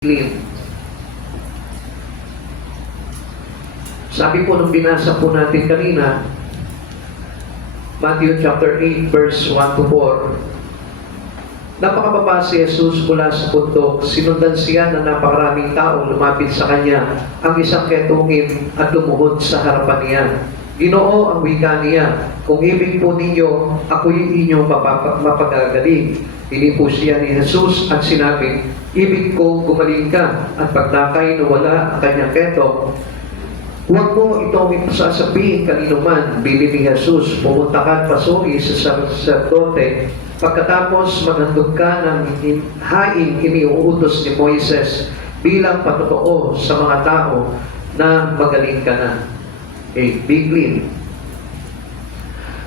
clean. Sabi po nung binasa po natin kanina, Matthew chapter 8 verse 1 to 4, napakababa si Jesus mula sa bundok, sinundan siya ng napakaraming tao, lumapit sa kanya ang isang ketungin at lumuhod sa harapan niya. Ginoo, ang wika niya, kung ibig po ninyo, ako'y inyong mapagagaling. Hindi po siya ni Jesus at sinabi, ibig ko gumaling ka, at pagdakay nawala ang kanyang ketong. Huwag mo itong sasabihin kanino man, bili ni Jesus, pumunta ka at pasuri sa sacerdote. Pagkatapos maghandog ka ng haing iniuutos ni Moises bilang patotoo sa mga tao na magaling ka na. Okay, be clean.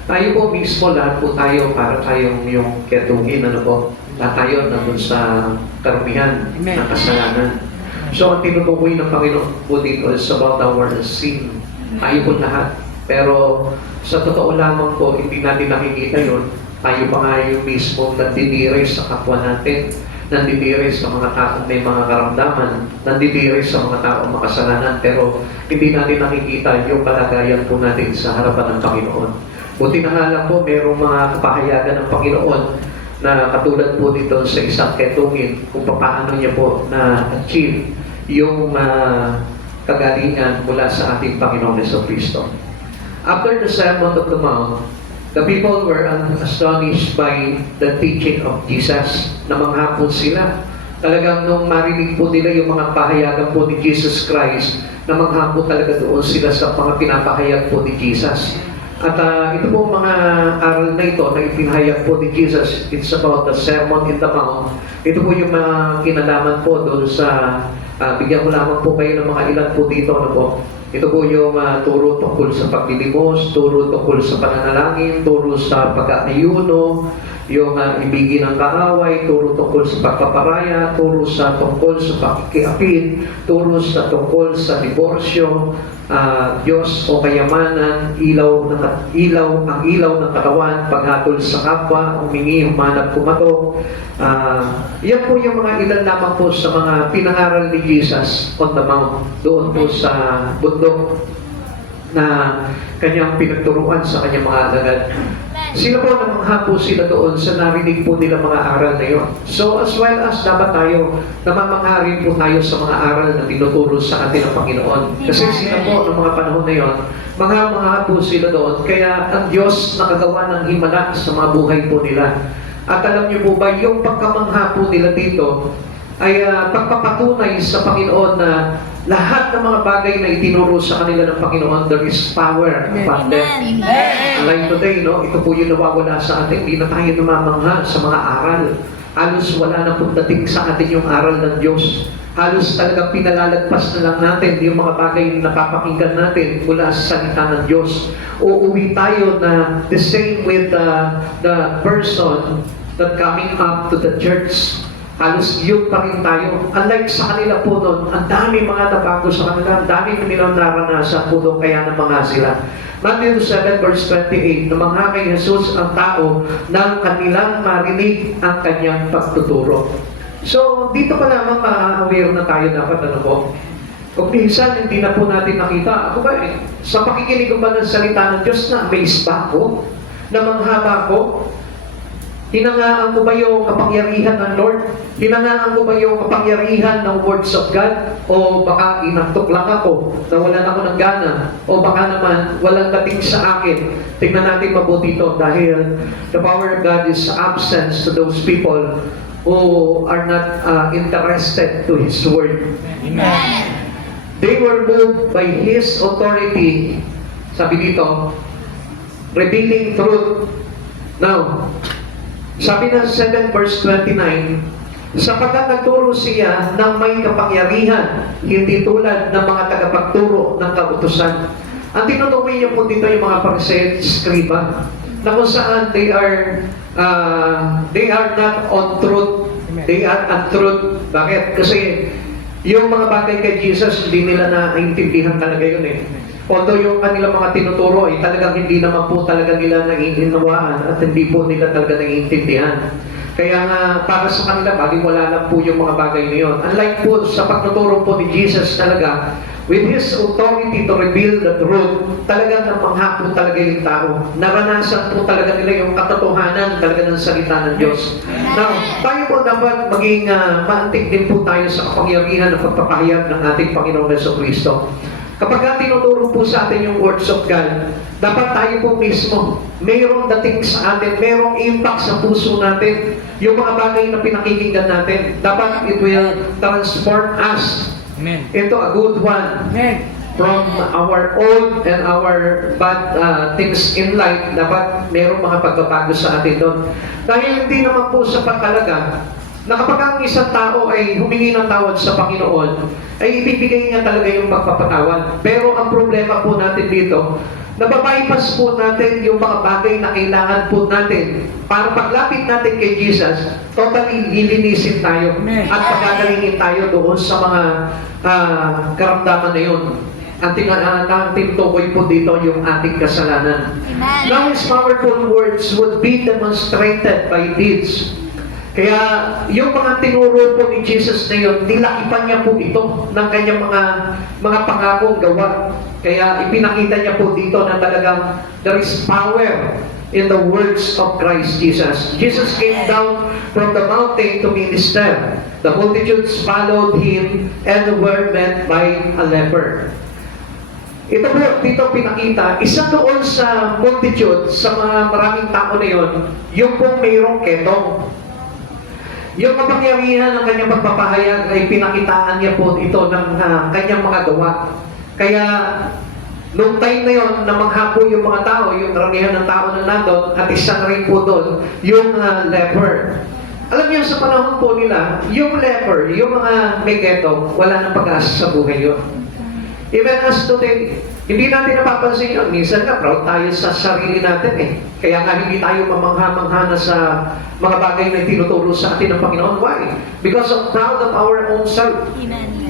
Tayo po mismo, lahat po tayo, para tayong yung ketungin, ano po, lahat tayo nandun sa karamihan ng kasalanan. So, ang tinutukoy ng Panginoon po dito is about our sin. Tayo po lahat. Pero, sa totoo lamang po, hindi natin nakikita yun. Tayo pa nga yung mismo nandidiri sa kapwa natin, nandidiri sa mga taong may mga karamdaman, nandidiri sa mga taong makasalanan, pero hindi natin nakikita yung kalagayan po natin sa harapan ng Panginoon. Buti na nga lang po, mayroong mga kapahayagan ng Panginoon na katulad po dito sa isang ketungin kung paano niya po na-achieve yung kagalingan mula sa ating Panginoon Jesucristo. After the Sermon of the Mount, the people were astonished by the teaching of Jesus. Namangha po sila. Talagang nung marinig po nila yung mga pahayagan po ni Jesus Christ, namangha po talaga doon sila sa mga pinapahayag po ni Jesus. At ito po mga aral na ito na ipinahayag po ni Jesus, it's about the Sermon in the Mount. Ito po yung mga kinalaman po doon sa, bigyan ko lamang po kayo ng mga ilan po dito. Ano po? Ito po yung turo tungkol sa paglilimos, turo tungkol sa pananalangin, turo sa pag-aayuno, yung ibigin ng kaaway, turo tungkol sa pagpaparaya, turo sa tungkol sa pakikiapid, turo sa tungkol sa diborsyo, Diyos o kayamanan, ang ilaw ng katawan, paghatol sa kapwa, humingi, humanap, kumatok. Yan po yung mga ilan lamang po sa mga pinangaral ni Jesus on the Mount, doon po sa bundok na kanyang pinagturuan sa kanyang mga alagad. Sila po, namangha po sila doon sa narinig po nila mga aral na yun. So as well as dapat tayo, namamangha rin po tayo sa mga aral na tinuturo sa atin ng Panginoon. Kasi sila po, ng mga panahon na yun, mga po sila doon. Kaya ang Diyos nakagawa ng himala sa mga buhay po nila. At alam niyo po ba, yung pagkamangha po nila dito, ay pagpapatunay sa Panginoon na lahat ng mga bagay na itinuro sa kanila ng Panginoon, there is power upon them. Like today, no? Ito po yung nawawala sa atin. Hindi na tayo namamangha sa mga aral. Halos wala na pong dating sa atin yung aral ng Diyos. Halos talagang pinalalagpas na lang natin yung mga bagay na napapakinggan natin mula sa salita ng Diyos. Uuwi tayo na the same with the person that coming up to the church. Halos yun pa rin tayo. Unlike sa kanila po noon, ang dami mga nabago sa kanila, ang dami nilang naranasan po doon, kaya namangha sila. Matthew 7 verse 28, namangha kay Jesus ang tao nang kanilang marinig ang kanyang pagtuturo. So, dito pa lamang ma-aware na tayo dapat, ano po? Kung minsan, hindi na po natin nakita, ako ba sa pakikinig ko ba ng salita ng Diyos, na-amaze ba ako? Namangha ba ako? Hinangaan ko ba yung kapangyarihan ng Lord? Hinangaan ko ba yung kapangyarihan ng words of God? O baka inaktok lang ako, nawalan ako ng gana? O baka naman, walang dating sa akin? Tingnan natin mabuti ito dahil the power of God is absent to those people who are not interested to His Word. Amen. They were moved by His authority, sabi dito, revealing truth. Now, sabi ng 7 verse 29, sapagkat nagturo siya ng may kapangyarihan, hindi tulad ng mga tagapagturo ng kautusan. Ang tinutukoy niyo po dito yung mga Pariseo at Skriba, na kung saan they are not on truth, they are untruth. Bakit? Kasi yung mga bagay kay Jesus, hindi nila naintindihan talaga yun eh. Although yung kanilang mga tinuturo ay talagang hindi naman po talaga nila nangihinawaan at hindi po nila talaga nangiintindihan. Kaya nga, para sa kanila, baliwala lang po yung mga bagay na yun. Unlike po sa pagtuturo po ni Jesus talaga, with His authority to reveal the truth, talagang namangha po talaga yung tao. Naranasan po talaga nila yung katotohanan talaga ng salita ng Diyos. Now, tayo po dapat maging maantig din po tayo sa kapangyarihan ng pagpapahayag ng ating Panginoong Jesucristo. Kapag tinuturo po sa atin yung words of God, dapat tayo po mismo, mayroong dating sa atin, mayroong impact sa puso natin, yung mga bagay na pinakikinggan natin. Dapat it will transform us Amen. into a good one. Amen. From our old and our bad things in life, dapat mayroong mga pagbabago sa atin doon. Dahil hindi naman po sapat talaga na kapag ang isang tao ay humingi ng tawad sa Panginoon, ay ibibigay niya talaga yung pagpapatawad. Pero ang problema po natin dito, nababypass po natin yung mga bagay na kailangan po natin para paglapit natin kay Jesus, totally lilinisin tayo at pagagalingin tayo doon sa mga karamdaman na yun. Ang tinutukoy po dito yung ating kasalanan. Now His powerful words would be demonstrated by deeds. Kaya yung mga tinuro po ni Jesus na yun, nilakipan niya po ito ng kanyang mga pangakong gawa. Kaya ipinakita niya po dito na talagang there is power in the words of Christ Jesus. Jesus came down from the mountain to minister. The multitudes followed Him and were met by a leper. Ito po, dito pinakita, isa doon sa multitude, sa mga maraming tao na yun, yung pong mayroong ketong. Yung kapangyarihan ng kanyang pagpapahayag ay pinakitaan niya po ito ng kanyang mga gawa. Kaya, nung time na yun, namangha po yung mga tao, yung karamihan ng tao na nandun, at isa na rin po doon, yung leper. Alam niyo, sa panahon po nila, yung leper, yung mga may ketong, wala nang pag-asa sa buhay yun. Even as today, hindi natin napapansin yun. Minsan nga, proud tayo sa sarili natin eh. Kaya nga hindi tayo mamangha-mangha na sa mga bagay na tinuturo sa atin ng Panginoon. Why? Because of proud of our own self.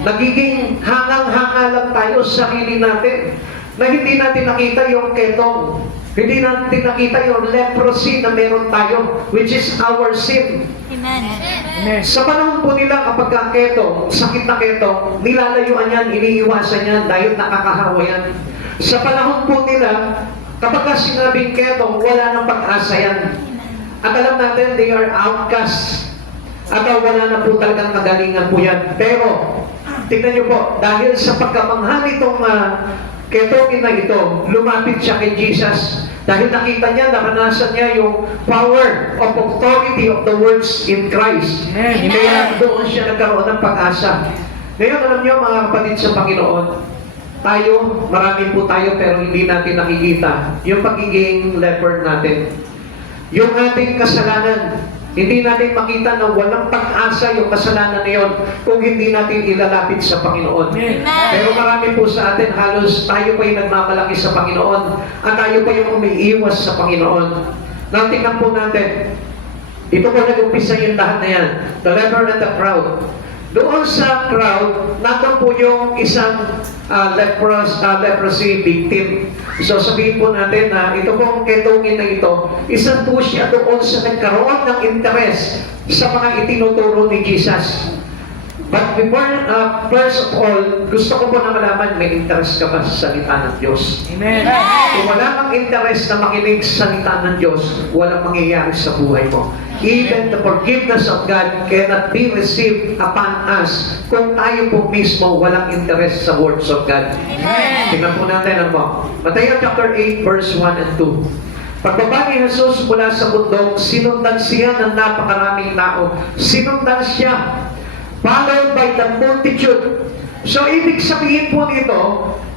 Nagiging hangang-hanga lang tayo sa sarili natin na hindi natin nakita yung ketong. Hindi natin nakita yung leprosy na meron tayo, which is our sin. Amen. Sa panahon po nila kapag ketong, sakit na ketong, nilalayuan yan, iniiwasan yan dahil nakakahawa yan. Sa panahon po nila, kapag sinabing ketong, wala nang pag-asa yan. At alam natin, they are outcasts. At wala na po talagang kagalingan po yan. Pero, tignan niyo po, dahil sa pagkamangha nitong ketongin na ito, lumapit siya kay Jesus. Dahil nakita niya, naranasan niya yung power of authority of the words in Christ. Amen. Kaya doon siya nagkaroon ng pag-asa. Ngayon, alam niyo mga kapatid sa Panginoon, tayo, marami po tayo pero hindi natin nakikita yung pagiging leper natin. Yung ating kasalanan, hindi natin makita na walang pag-asa yung kasalanan na yun kung hindi natin ilalapit sa Panginoon. Amen. Pero marami po sa atin, halos tayo pa yung nagmamalaki sa Panginoon at tayo pa yung umiiwas sa Panginoon. Now, tingnan po natin. Ito po nag-umpisa yung lahat na yan. The leper and the crowd. Doon sa crowd, nandun po yung isang leprosy victim. So sabihin po natin na ito pong ketongin na ito, isa po siya doon sa nagkaroon ng interes sa mga itinuturo ni Jesus. But before, first of all, gusto ko po na malaman, may interest ka ba sa salita ng Diyos? Amen. Kung wala kang interest na makinig sa salita ng Diyos, walang mangyayari sa buhay mo. Even the forgiveness of God cannot be received upon us kung tayo po mismo walang interest sa words of God. Amen. Tingnan po natin ano. Matthew chapter 8, verse 1 and 2. Pagbaba ni Jesus mula sa bundok, sinundan siya ng napakaraming tao. Sinundan siya, followed by the multitude. So, ibig sabihin po nito,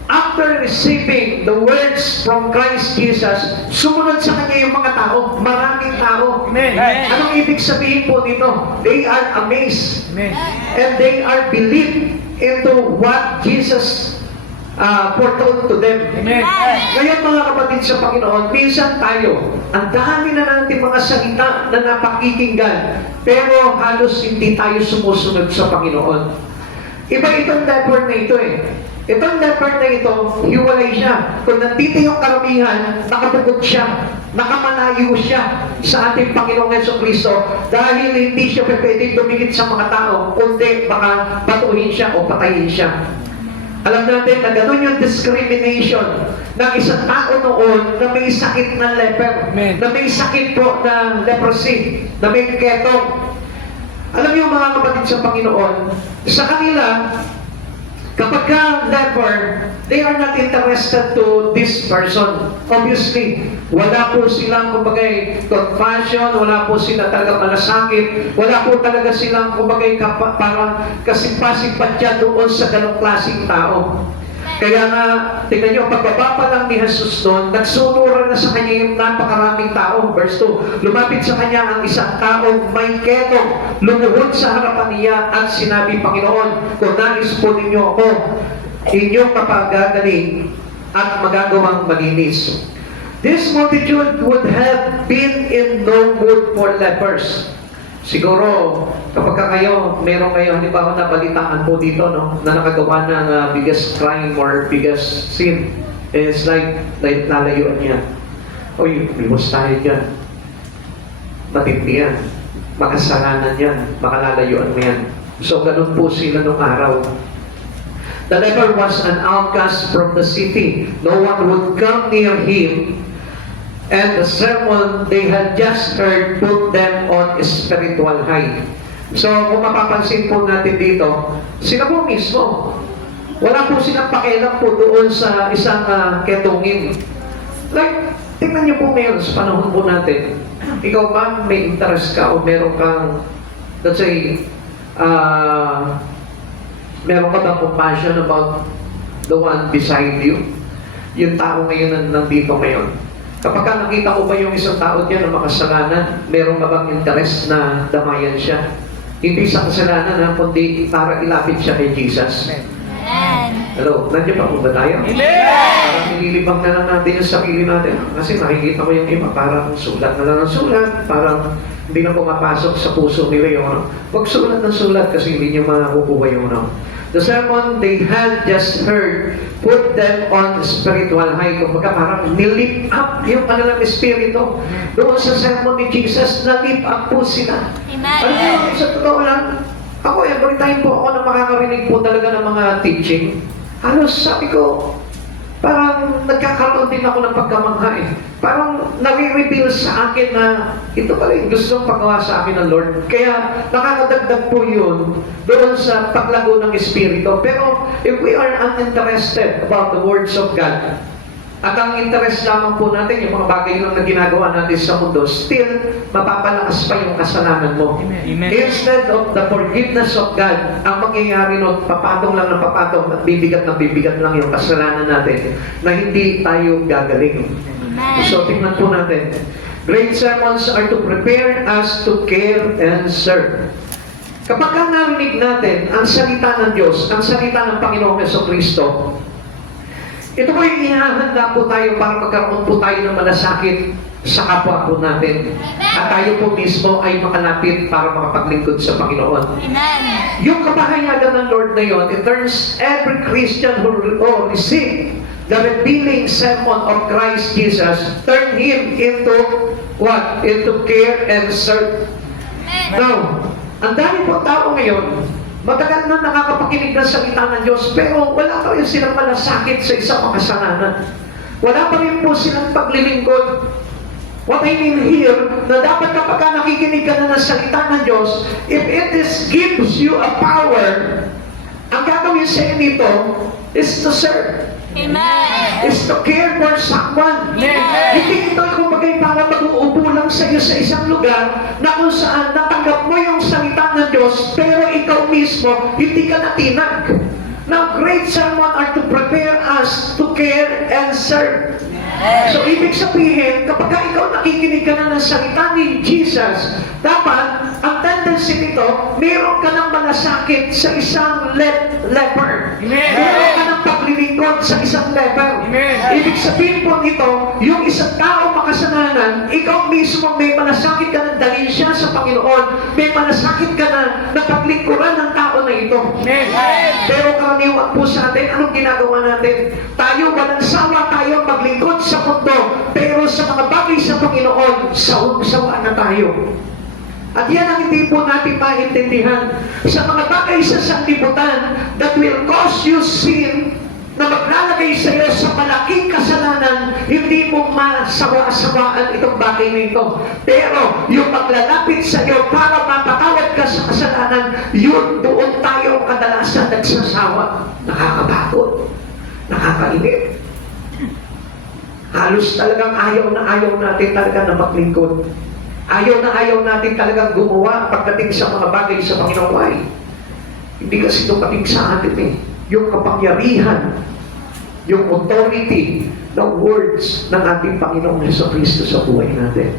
after receiving the words from Christ Jesus, sumunod sa kanya yung mga tao, maraming tao. Amen. Anong ibig sabihin po nito? They are amazed. Amen. And they are believed into what Jesus foretold to them. Amen. Ngayon mga kapatid sa Panginoon, minsan tayo, ang dami na natin mga salita na napakikinggan, pero halos hindi tayo sumusunod sa Panginoon. Iba itong leper na ito eh. Itong leper na ito, hiwalay siya. Kung nandito yung karamihan, nakabukod siya. Nakamalayo siya sa ating Panginoong Jesucristo dahil hindi siya pwedeng dumikit sa mga tao, kundi baka batuhin siya o patayin siya. Alam natin na gano'n yung discrimination ng isang tao noon na may sakit na leper, na may sakit po na leprosy, na may ketong. Alam niyo mga kapatid sa Panginoon, sa kanila, kapag ka leper, they are not interested to this person. Obviously, wala po silang kumbagay compassion, wala po sila talaga malasakit, wala po talaga silang kumbagay parang kasimpa-simpatya doon sa ganong klaseng tao. Kaya nga, tingnan nyo, pagbaba pa lang ni Jesus doon, nagsunuran na sa kanya yung napakaraming tao. Verse 2, lumapit sa kanya ang isang taong may ketong, lumuhod sa harapan niya at sinabi, Panginoon, kung nais po ninyo ako, inyong mapagagaling at magagawang malinis. This multitude would have been in no mood for lepers. Siguro, kapag kayo, meron kayo, halimbawa na balitaan po dito, no, na nakagawa ng biggest crime or biggest sin, it's like lalayuan niya. Uy, limos tayo dyan. Matindi yan. Makasalanan yan. Makalalayuan mo yan. So, ganun po sila nung araw. The leper was an outcast from the city. No one would come near him. And the sermon they had just heard put them on spiritual high. So, kung mapapansin po natin dito, sila po mismo, wala po silang pakialam po doon sa isang ketungin. Like, tingnan niyo po ngayon sa panahon po natin, ikaw ba may interest ka o meron kang, let's say, meron ka bang compassion about the one beside you? Yung tao ngayon na nandito ngayon. Kapag nakita ko ba yung isang tao niya na makasalanan, meron ka bang interest na damayan siya? Hindi sa kasalanan, kundi para ilapit siya kay Jesus. Amen. Hello, nandiyan pa po ba tayo? Amen. Parang nililibang na lang natin yung sarili natin. Kasi nakikita ko yung iba, parang sulat na lang ang sulat, parang hindi na pumapasok sa puso nila yung ano. Huwag sulat ng sulat kasi hindi niyo makukuha yung ano. The sermon they had just heard put them on spiritual high. Kumbaga parang nilift up yung kanilang espiritu. Doon sa sermon ni Jesus, na-lift up po sila. Amen. Alam niyo, sa totoo lang, ako, every time po ako na makakarinig po talaga ng mga teaching, halos sabi ko, parang nagkakaroon din ako ng pagkamangha eh. Parang nare-reveal sa akin na ito pala yung gustong pagawa sa akin ng Lord. Kaya nakakadagdag po yun doon sa paglago ng Espiritu. Pero if we are uninterested about the words of God, at ang interest lamang po natin, yung mga bagay lang na ginagawa natin sa mundo, still, mapapalakas pa yung kasalanan mo. Amen. Instead of the forgiveness of God, ang mangyayari nun, papatong lang ng papatong at bibigat lang yung kasalanan natin na hindi tayo gagaling. Amen. So, tingnan po natin. Great sermons are to prepare us to care and serve. Kapag narinig natin ang salita ng Diyos, ang salita ng Panginoong Jesucristo, ito po yung inahanda po tayo para magkaroon po tayo ng malasakit sa kapwa po natin. At tayo po mismo ay makalapit para makapaglingkod sa Panginoon. Amen. Yung kapahayagan ng Lord na yun, it turns every Christian who receive the revealing sermon of Christ Jesus, turn him into what? Into care and serve. Now, ang dami po tao ngayon, matagal na nakakapakinig ng salita ng Diyos, pero wala pa rin silang malasakit sa isang makasalanan. Wala pa rin po silang paglilingkod. What I mean here, na dapat kapag nakikinig ka na ng salita ng Diyos, if it gives you a power, ang gagawin sa iyo nito is to serve. Amen. Is to care for someone. Amen. Hindi ito kumbagay para mag-uupo lang sa iyo sa isang lugar na kung saan natanggap mo yung salita ng Diyos pero ikaw mismo hindi ka natinag. Now, great sermon are to prepare us to care and serve. So, ibig sabihin, kapag ikaw nakikinig ka na ng salita ni Jesus, dapat, ang tendency nito, meron ka ng malasakit sa isang leper. Meron ka ng paglilingkod sa isang leper. Ibig sabihin po nito, yung isang tao makasalanan, ikaw mismo may malasakit ka ng dalhin siya sa Panginoon, may malasakit ka na paglingkuran ng tao na ito. Pero karaniwan po sa atin, anong ginagawa natin? Tayo, walang sawa tayo maglingkod sa mundo, pero sa mga bagay sa Panginoon, sawa na tayo. At yan ang hindi po natin maintindihan. Sa mga bagay sa sanlibutan that will cause you sin, na maglalagay sa iyo sa malaking kasalanan, hindi mo masawa-sawaan itong bagay na ito. Pero yung maglalapit sa iyo para mapatawad ka sa kasalanan, yun doon tayo kadalasan nagsasawa. Nakakapagod. Nakakainip. Halos talagang ayaw natin talaga na maglingkod. Ayaw natin talagang gumawa pagdating sa mga bagay sa Panginoon. Why? Hindi kasi dumating sa atin eh. Yung kapangyarihan, yung authority ng words ng ating Panginoong Jesucristo sa buhay natin.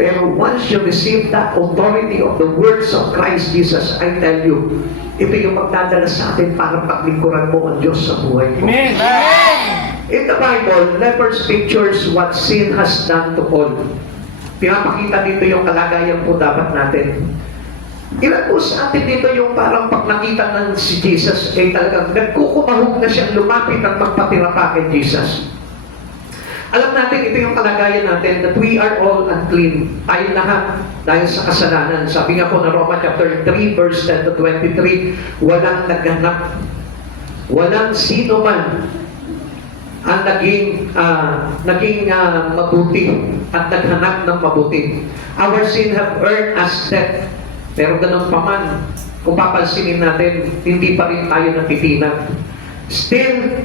Pero once you receive that authority of the words of Christ Jesus, I tell you, ito yung magdadala sa atin para paglingkuran mo ang Diyos sa buhay mo. Amen. In the Bible, lepers pictures what sin has done to all. Pinapakita dito yung kalagayan po dapat natin. Ilan po sa atin dito yung parang pag nakita ng si Jesus, eh talagang nagkukumahog na siyang lumapit at magpatira pa kay Jesus. Alam natin, ito yung kalagayan natin, that we are all unclean. Tayo lahat dahil sa kasalanan. Sabi nga po na Roma chapter 3, verse 10 to 23, walang naghanap, walang sino man ang naging mabuti at naghanap ng mabuti. Our sin have earned us death. Pero ganun pa man, kung papansinin natin, hindi pa rin tayo natitinag. Still,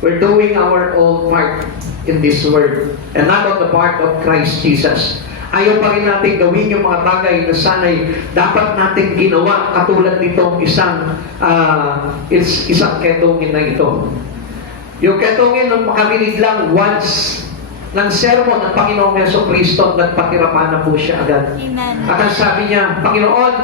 we're doing our own part in this world and not on the part of Christ Jesus. Ayaw pa rin natin gawin yung mga bagay na sana'y dapat natin ginawa katulad nitong isang ketongin na ito. Yung ketongin, nung makarinig lang once ng sermon ng Panginoong Jesucristo, nagpatira pa na po siya agad. Amen. At ang sabi niya, Panginoon,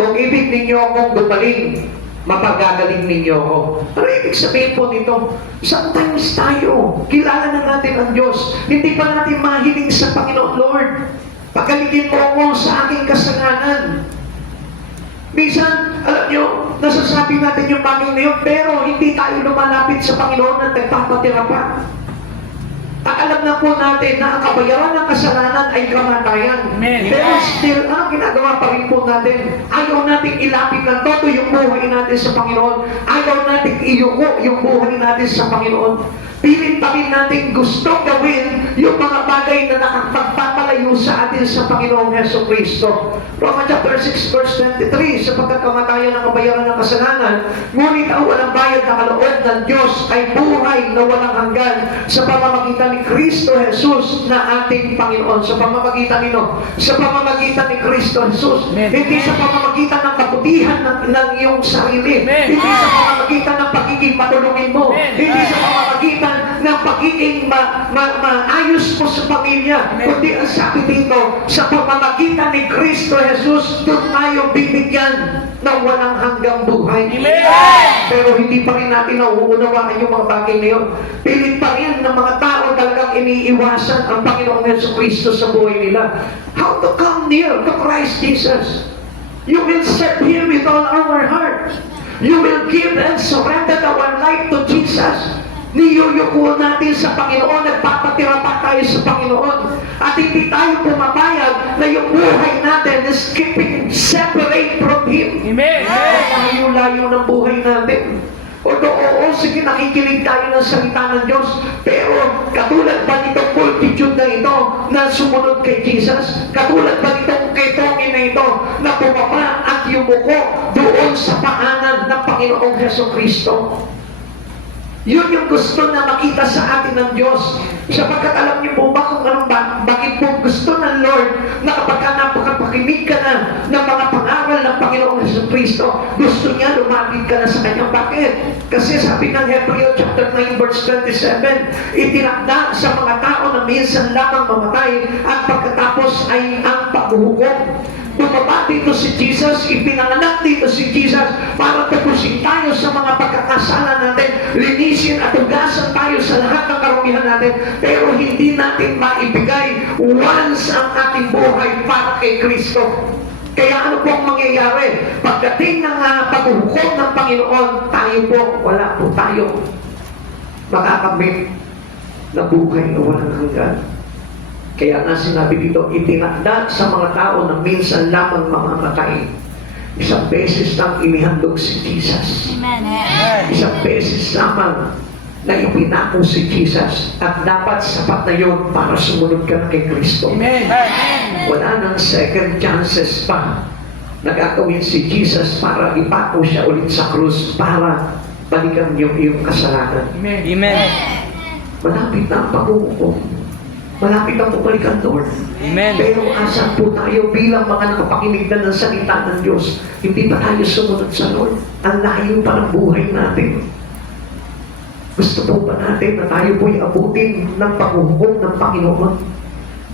kung ibig ninyo akong gumaling, mapagagaling ninyo ako. Ano ibig sabihin po nito? Sometimes tayo, kilala na natin ang Diyos. Hindi pa natin mahiling sa Panginoon, Lord, pagalingin mo ako sa aking kasalanan. Minsan, alam nyo, nasasabi natin yung bagay na yun, pero hindi tayo lumalapit sa Panginoon at nagpapatira pa. Alam na po natin na ang kabayaran ng kasalanan ay kamatayan. Amen. Pero still, ano ginagawa pa rin po natin? Ayaw natin ilapit ng todo yung buhay natin sa Panginoon. Ayaw natin iyuko yung buhay natin sa Panginoon. Pilit pa rin natin gusto gawin yung mga bagay na nakapagpapalayo sa atin sa Panginoong Jesucristo. Roma chapter 6 verse 23, sapagkat kamatayan ng kabayaran ng kasalanan, ngunit ang walang bayad na kaloob ng Diyos ay buhay na walang hanggan sa pamamagitan ni Kristo Jesus na ating Panginoon. Sa pamamagitan nino, sa pamamagitan ni Kristo Jesus. Amen. Hindi sa pamamagitan ng kabutihan ng iyong sarili. Amen. Hindi sa pamamagitan ng pagiging matulungin mo. Amen. Hindi sa pamamagitan ng pagiging maayos mo sa pamilya. Amen. Kundi ang sabi dito, sa pamamagitan ni Kristo Jesus, doon tayo bibigyan ng walang hanggang buhay. Amen. Pero hindi pa rin natin nauunawaan yung mga bagay na yun. Pilit pa rin ng mga tao talagang iniiwasan ang Panginoong Jesucristo sa buhay nila. How to come near to Christ Jesus? You will serve Him with all our heart. You will give and surrender our life to Jesus. Niyuyuko natin sa Panginoon, nagpapatira pa tayo sa Panginoon. At hindi tayo pumapayag na yung buhay natin is keeping separate from Him. Amen. Layo-layo ng buhay natin. Oo, sige, nakikinig tayo ng salita ng Diyos. Pero katulad ba nitong multitude na ito na sumunod kay Jesus? Katulad ba nitong ketongin na ito na bumaba at yumuko doon sa paanan ng Panginoong Jesucristo? Yun yung gusto na makita sa atin ng Diyos. Sapagkat alam niyo po ba kung bakit po gusto ng Lord na kapag napakapakinig ka na ng mga pangaral ng Panginoong Jesucristo, gusto niya lumapit ka na sa Kanya. Bakit? Kasi sabi ng Hebreo chapter 9 verse 27, itinakda sa mga tao na minsan lamang mamatay at pagkatapos ay ang paghuhukom. Bumaba dito si Jesus, ipinanganak dito si Jesus para tapusin tayo sa mga pagkakasala natin, linisin at tugasan tayo sa lahat ng karumihan natin, pero hindi natin maibigay once ang ating buhay para kay Kristo. Kaya ano po ang mangyayari? Pagdating ng paghuhukom ng Panginoon, tayo po, wala po tayo makakamit na buhay na walang hanggan. Kaya nga sinabi dito, itinakda sa mga tao na minsan lamang mamamatay. Isang beses lang inihandog si Jesus. Amen. Isang beses lamang na ipinako si Jesus. At dapat sapat na yun para sumunod ka na kay Kristo. Wala nang second chances pa na gagawin si Jesus para ipako siya ulit sa krus para balikan yung iyong kasalanan. Amen. Malapit na ang paghuhukom. Malapit ang pumalikan, Lord. Amen. Pero asan po tayo bilang mga nakapakinig na ng salita ng Diyos? Hindi pa tayo sumunod sa Lord. Ang layo pa ng buhay natin. Gusto po ba natin na tayo po'y abutin ng paghuhukom ng Panginoon?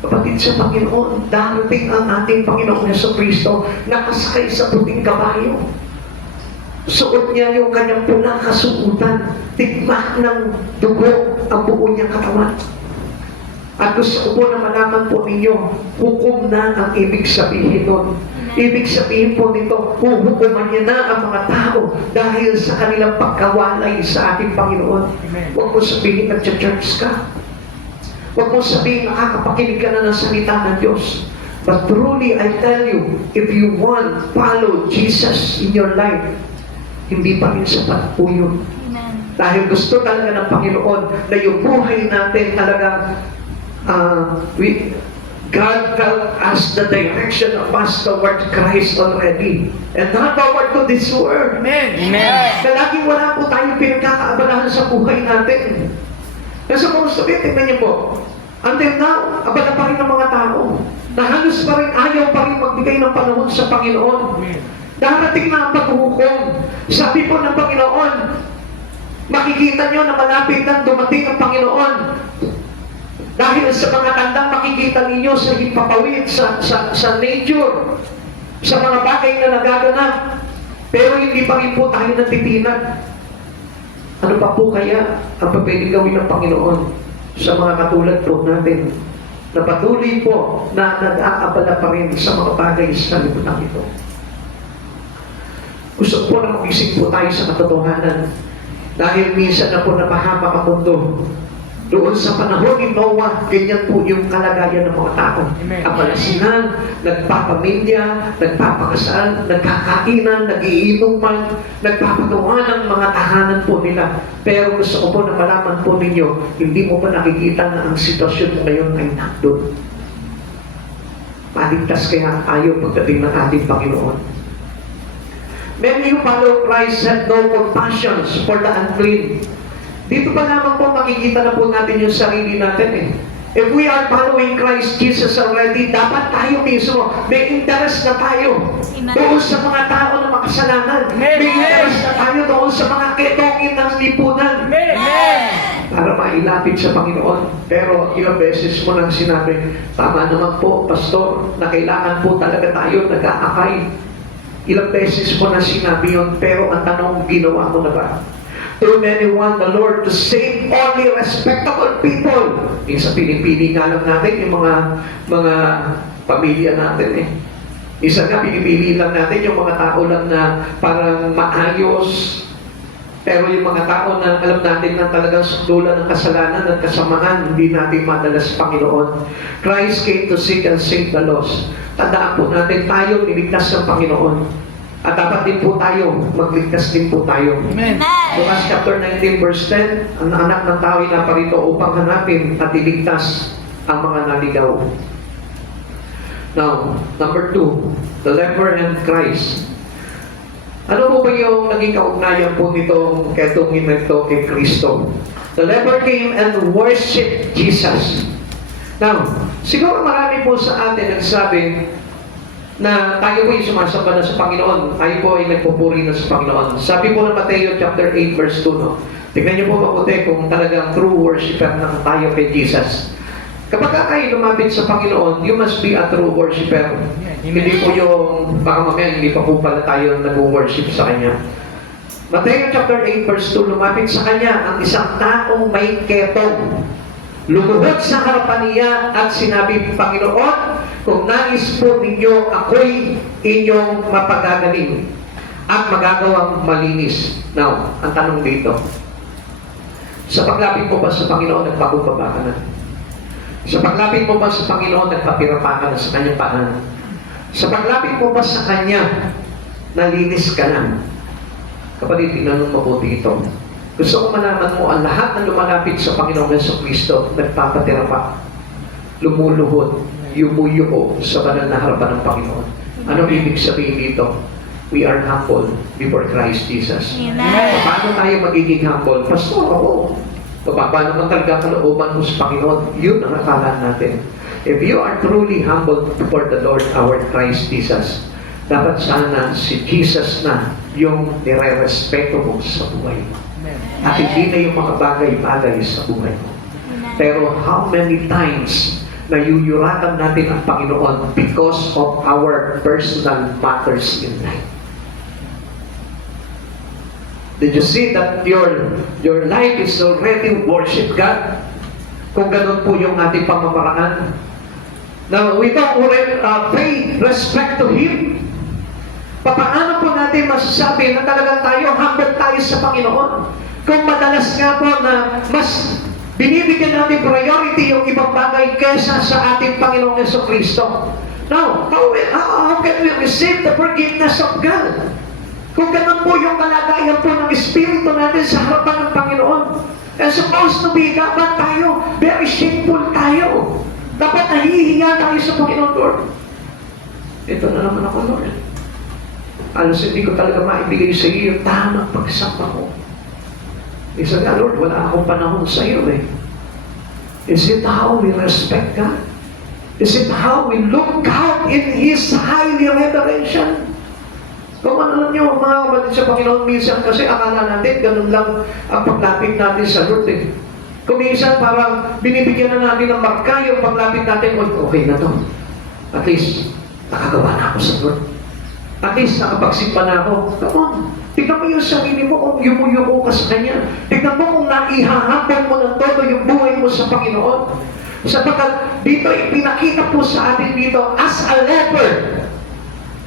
Kapatid sa Panginoon, darating ang ating Panginoong Jesucristo nakasakay sa puting kabayo. Suot niya yung kanyang pulang kasuutan. Tigmak ng dugo ang buo niyang katawan. At gusto ko po na malaman po ninyo, hukom na ang ibig sabihin nun. Ibig sabihin po nito, huhukuman niya na ang mga tao dahil sa kanilang pagkawalay sa ating Panginoon. Huwag mo sabihin nag-church ka. Huwag mo sabihin nakakapakinig ka na ng salita ng Diyos. But truly, I tell you, if you want follow Jesus in your life, hindi pa rin sapat po yun. Amen. Dahil gusto talaga ng Panginoon na yung buhay natin talagang God felt us the direction of us toward Christ already. And not toward to this world. Amen. Na laging wala po tayong pinagkakaabalahan sa buhay natin. Kasi kung sabihin, tingnan niyo po, until now, abala pa rin ang mga tao. Na halos pa rin, ayaw pa rin magbigay ng panahon sa Panginoon. Darating na ang paghuhukom. Sabi po ng Panginoon, makikita nyo na malapit na dumating ang Panginoon. Dahil sa mga tandang makikita ninyo sa hipapawid, sa nature, sa mga bagay na nagaganap. Pero hindi pa rin po tayo natitinag. Ano pa po kaya ang pwede gawin ng Panginoon sa mga katulad po natin na patuloy po na nag-aabala pa rin sa mga bagay sa lipunan ito? Gusto po na magising po tayo sa katotohanan dahil minsan na po napahamak ang mundo. Doon sa panahon ni Noah, ganyan po yung kalagayan ng mga tao. Apalasinan, nagpapamilya, nagpapakasal, nagkakainan, nagiinuman, nagpapagawa ng mga tahanan po nila. Pero gusto ko po na malaman po ninyo, hindi mo ba nakikita na ang sitwasyon ngayon ay nandun? Paligtas kaya tayo pagdating ng ating Panginoon. Many who follow Christ have no compassion for the unclean. Dito pa lamang po makikita na po natin yung sarili natin eh. If we are following Christ Jesus already, dapat tayo mismo, may interest na tayo doon sa mga tao na makasalanan. May interest na tayo doon sa mga ketongin ng lipunan. Para mailapit sa Panginoon. Pero ilang beses mo nang sinabi, tama naman po, Pastor, na kailangan po talaga tayo nag-aakay. Ilang beses mo na sinabi yun, pero ang tanong, ginawa mo na ba? Too many want the Lord to save only respectable people. Minsan pinipili nga lang natin yung mga pamilya natin eh. Minsan nga pinipili lang natin yung mga tao lang na parang maayos. Pero yung mga tao na alam natin na talagang sundulan ng kasalanan at kasamaan, hindi natin madala sa Panginoon. Christ came to seek and save the lost. Tandaan po natin tayo niligtas ng Panginoon. At dapat din po tayo, magligtas din po tayo. Amen. Lucas chapter 19 verse 10, ang anak ng tao ay naparito upang hanapin at iligtas ang mga naligaw. Now, number 2, the leper and Christ. Ano po ba yung naging kaugnayan po nitong ketongin na ito kay Kristo? The leper came and worshiped Jesus. Now, siguro marami po sa atin nagsabi na tayo po yung sumasamba na sa Panginoon. Tayo po ay nagpupuri na sa Panginoon. Sabi po ng Mateo chapter 8 verse 2, no? Tignan niyo po mabuti kung talagang true worshiper na tayo kay Jesus. Kapag kayo lumapit sa Panginoon, you must be a true worshiper. Hindi po yung, baka mamaya hindi pa po pala tayo nag-worship sa Kanya. Mateo chapter 8 verse 2, lumapit sa Kanya ang isang taong may ketong. Lumuhod sa harapan niya at sinabi, Panginoon, Kung nais po ninyo, ako'y inyong mapagagaling at magagawang malinis. Now, ang tanong dito, sa paglapit mo ba sa Panginoon, nagpakumbaba ka na? Sa paglapit mo ba sa Panginoon, nagpapirapa ka na sa kanyang paanan? Sa paglapit mo ba sa Kanya, nalinis ka na? Kapatid, tingnan mo mabuti ito. Gusto ko malaman mo, ang lahat ng lumalapit sa Panginoong Jesucristo, nagpapatirapa, lumuluhod, yumuyuko sa banal na harapan ng Panginoon. Ano ibig sabihin dito? We are humble before Christ Jesus. Amen. Paano tayo magiging humble? Pastor, ako. Paano naman talaga kalooban mo sa Panginoon? Yun ang akala natin. If you are truly humble before the Lord our Christ Jesus, dapat sana si Jesus na yung nire-respeto mo sa buhay mo. At hindi na yung mga bagay-bagay sa buhay mo. Pero how many times nayuyurakan natin ang Panginoon because of our personal matters in life? Did you see that your life is already worship God? Kung ganun po yung ating pamamaraan. Now, we don't pay respect to Him. Paano po natin masasabi na talagang tayo, humble tayo sa Panginoon? Kung madalas nga po na mas binibigyan natin priority yung ibang bagay kesa sa ating Panginoong Jesucristo. Now, how can we receive the forgiveness of God? Kung ganun po yung kalagayan po ng Espiritu natin sa harapan ng Panginoon. And supposed to be, dapat tayo, very shameful tayo. Dapat nahihiya tayo sa Panginoon, Lord. Ito na naman ako, Lord. Alos hindi ko talaga maibigay sa iyo yung tamang pagsamba ko. Isa nga, Lord, wala akong panahon sa iyo eh. Is it how we respect God? Is it how we look out in His highly reverential? Kung ano nyo, mga kapatid sa Panginoon, minsan kasi akala natin, ganun lang ang paglapit natin sa Lord eh. Kung minsan parang binibigyan na natin ng marka yung paglapit natin, okay na to. At least, nakagawa na ako sa Lord. At least, nakapagsimba na ako. Come on. Tignan mo yung sarili mo kung yumuyo ka sa Kanya. Tignan mo kung naihahapon mo ng todo yung buhay mo sa Panginoon. Sapagkat dito, ipinakita po sa atin dito, as a leper,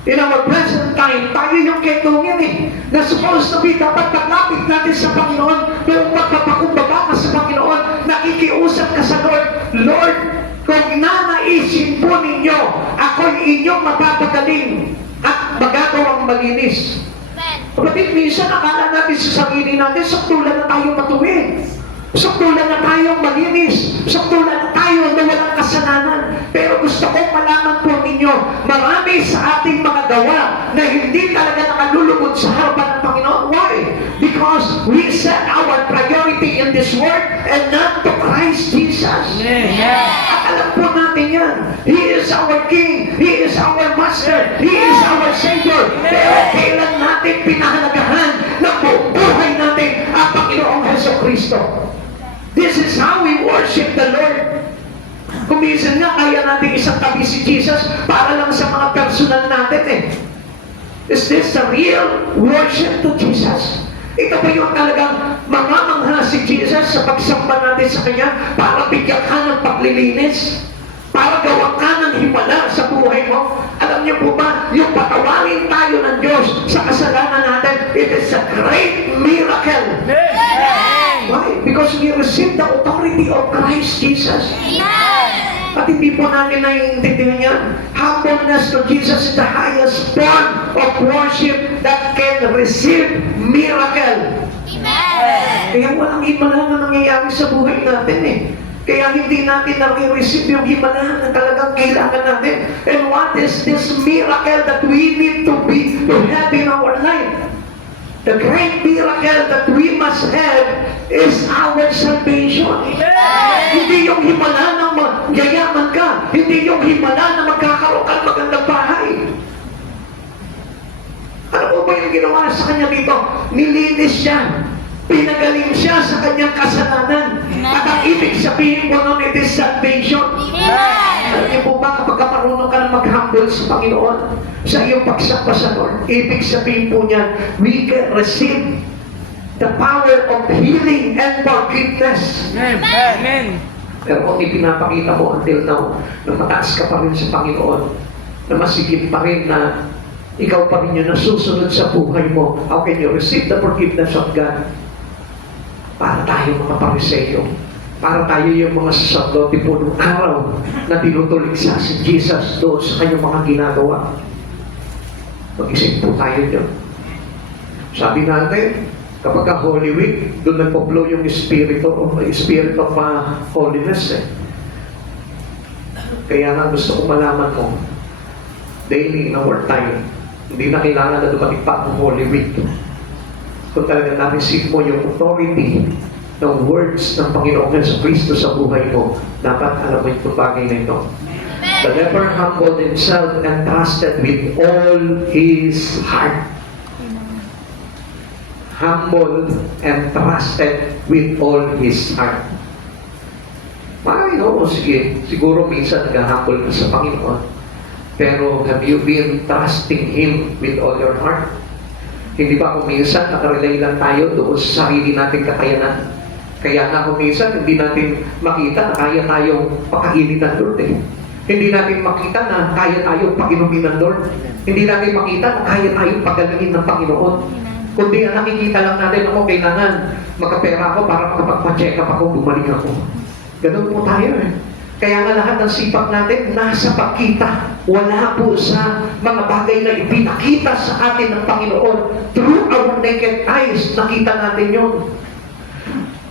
in our present time, tayo yung ketungin eh, na supposed to be, dapat paglapit natin sa Panginoon, kung magpapakumbaba ka sa Panginoon, nakikiusap ka sa Lord, Lord, kung nanaisin po ninyo, ako'y inyong mapapagaling at magagawang malinis. Kapatid, minsan akala natin sa sarili natin, saktulan na tayo matuwid. Saktulan na tayong malinis. Saktulan na tayo na walang kasalanan. Pero gusto kong malaman po ninyo, marami sa ating mga gawa na hindi talaga nakalulugod sa harapan ng Panginoon. Why? Because we set our priority in this world and not to Christ Jesus. At alam po natin yan. He is our King. He is our Master. He is our Savior. Pero kailan natin pinahalagahan na buong buhay natin ang Panginoong Jesucristo? This is how we worship the Lord. Kung minsan nga, kaya natin isang tabi si Jesus para lang sa mga personal natin eh. Is this the real worship to Jesus? Ito ba yung talagang mamamangha si Jesus sa pagsamba natin sa Kanya para bigyan ka ng paglilinis? Para gawa ka ng himala sa buhay mo? Alam niyo po ba, yung patawarin tayo ng Diyos sa kasalanan natin, it is a great miracle. Why? Because we receive the authority of Christ Jesus. At hindi po natin naiintindihan yan. Humbleness to Jesus is the highest form of worship that can receive miracle. Kaya walang himala na nangyayari sa buhay natin eh. Kaya hindi natin nare-receive yung himala na talagang kailangan natin. And what is this miracle that we need to have in our life? The great miracle that we must have is our salvation. Hindi yung himala na magyayaman ka. Hindi yung himala na magkakaroon ka ng magandang bahay. Ano po ba yung ginawa sa kanya dito? Nilinis siya. Pinagaling siya sa kanyang kasalanan. At ang ibig sabihin po nun, it is salvation. Alam niyo po ba, kapag marunong ka na mag-humble sa Panginoon, sa iyong pagsamba sa Lord, ibig sabihin po niya, we can receive the power of healing and forgiveness. Amen. Pero kung ipinapakita mo until now, na mataas ka pa rin sa Panginoon, na masigit pa rin na ikaw pa rin yung nasusunod sa buhay mo, how can you receive the forgiveness of God? Para tayo mga pariseyo, para tayo yung mga sacerdote po nung araw na tinutuligsa si Jesus doon sa kanyang mga ginagawa. Mag-isip po tayo dyan. Sabi natin, kapag ka Holy Week, doon nagpo-flow yung spirit of holiness. Kaya nga gusto ko malaman mo, daily in our time, hindi na kailangan na dumating pa ang Holy Week. Kung talaga na-receive mo yung authority ng words ng Panginoong Jesucristo sa buhay mo, dapat alam mo yung bagay na ito. The leper humbled himself and trusted with all his heart. Humbled and trusted with all his heart. Oo, sige, siguro minsan nag-humble ka sa Panginoon. Pero have you been trusting Him with all your heart? Hindi ba kung minsan nakarelay lang tayo doon sa sarili nating kakayanan? Kaya nga kung minsan hindi natin makita na kaya tayong pakainin ng Lord eh. Hindi natin makita na kaya tayong pag-inumin ng Lord. Hindi natin makita na kaya tayong pagalingin ng Panginoon. Kundi ang nakikita lang natin, ako kailangan magkapera ako para makapagpa-check up ako, gumaling ako. Ganun po tayo eh. Kaya nga lahat ng sipag natin nasa pagkita. Wala po sa mga bagay na ipinakita sa atin ng Panginoon. Through our naked eyes, nakita natin yun.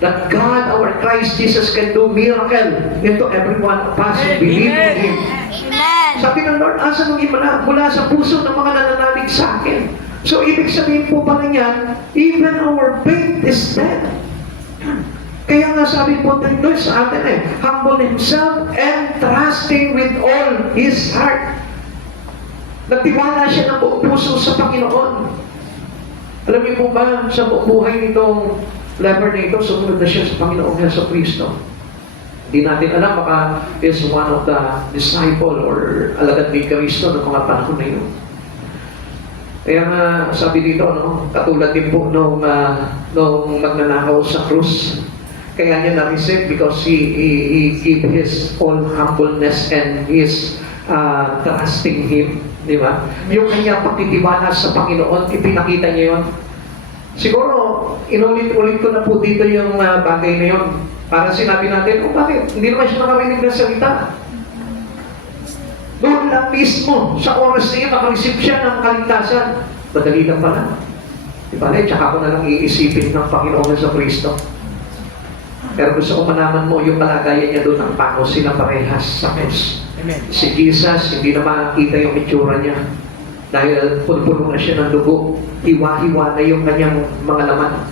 That God, our Christ Jesus, can do miracle into everyone of us who believe in Him. Amen. Sabi ng Lord, asa nung imala mula sa puso ng mga nananalig sa akin. So, ibig sabihin po pala niyan, even our faith is dead. Kaya nga sabi po dito sa atin humble himself and trusting with all his heart. Nagtiwala siya ng buong puso sa Panginoon. Alam niyo po ba, sa buong buhay nitong leper na ito, sumunod na siya sa Panginoong Jesucristo. Hindi natin alam, baka is one of the disciple or alagad ni Kristo ng mga panahon na yun. Kaya nga, sabi dito, katulad din po nung magnanakaw sa krus, kaya niya na-receive because he gave his own humbleness and his trusting Him. Di ba? Yung kanya pagtitiwala sa Panginoon, ipinakita niya yun. Siguro, inulit-ulit ko na po dito yung bagay na yun. Para sinabi natin, bakit? Hindi naman siya nakarinig ng salita. Doon lang mismo, sa oras na yun, nakareceive siya ng kaligtasan. Madali lang pala. Di ba? Tsaka ko na lang iisipin ng Panginoon sa Kristo. Pero gusto ko malaman mo yung kalagayan niya doon ang paano sila parehas sa krus. Si Jesus, hindi na makakita yung itsura niya. Dahil puno na siya ng dugo. Hiwa-hiwa na yung kanyang mga laman.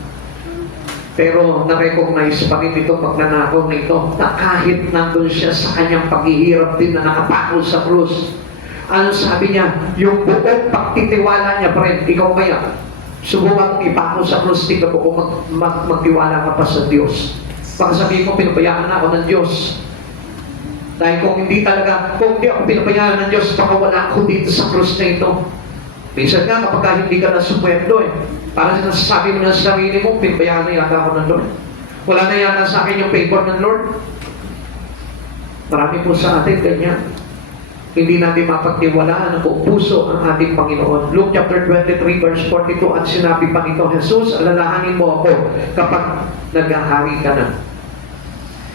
Pero na-recognize pa rin ito pagnanakaw na ito na kahit nandun siya sa kanyang paghihirap din na nakapako sa krus. Ano sabi niya? Yung buong pagtitiwala niya pa rin. Ikaw kaya, subukan mong ipako sa krus, tingnan mo kung magtiwala ka pa sa Diyos. Baka sabihin ko, pinabayaan na ako ng Diyos. Dahil kung hindi ako pinabayaan ng Diyos, baka wala ako dito sa krus na ito. Minsan nga, kapag hindi ka nasupwendo parang sinasabi mo na sa sarili mo, pinabayaan na yata ako ng Lord. Wala na yata sa akin yung favor ng Lord. Marami po sa atin ganyan. Hindi natin mapagtiwalaan ng buong puso ang ating Panginoon. Luke chapter 23 verse 42, at sinabi pa nito, Jesus, alalahanin mo ako kapag naghahari ka na.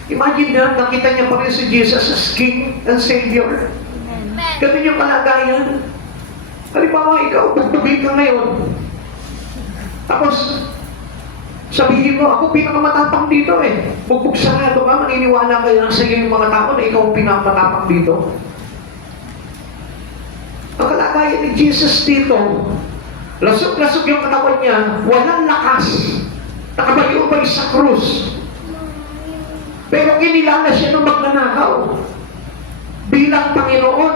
Imagine na, nakita niya pa rin si Jesus as King and Savior. Ganun yung kalagayan. Halimbawa, ikaw, bugtugin ka ngayon. Tapos, sabihin mo, ako pinakamatapang dito Bugbog sarado ka, maniniwala kayo lang sa iyo yung mga tao na ikaw ang pinakamatapang dito. Ang kalagayan ni Jesus dito, lasog-lasog yung katawan niya, walang lakas. Nakabayubay sa krus. Pero kinilala siya ng magnanakaw bilang Panginoon.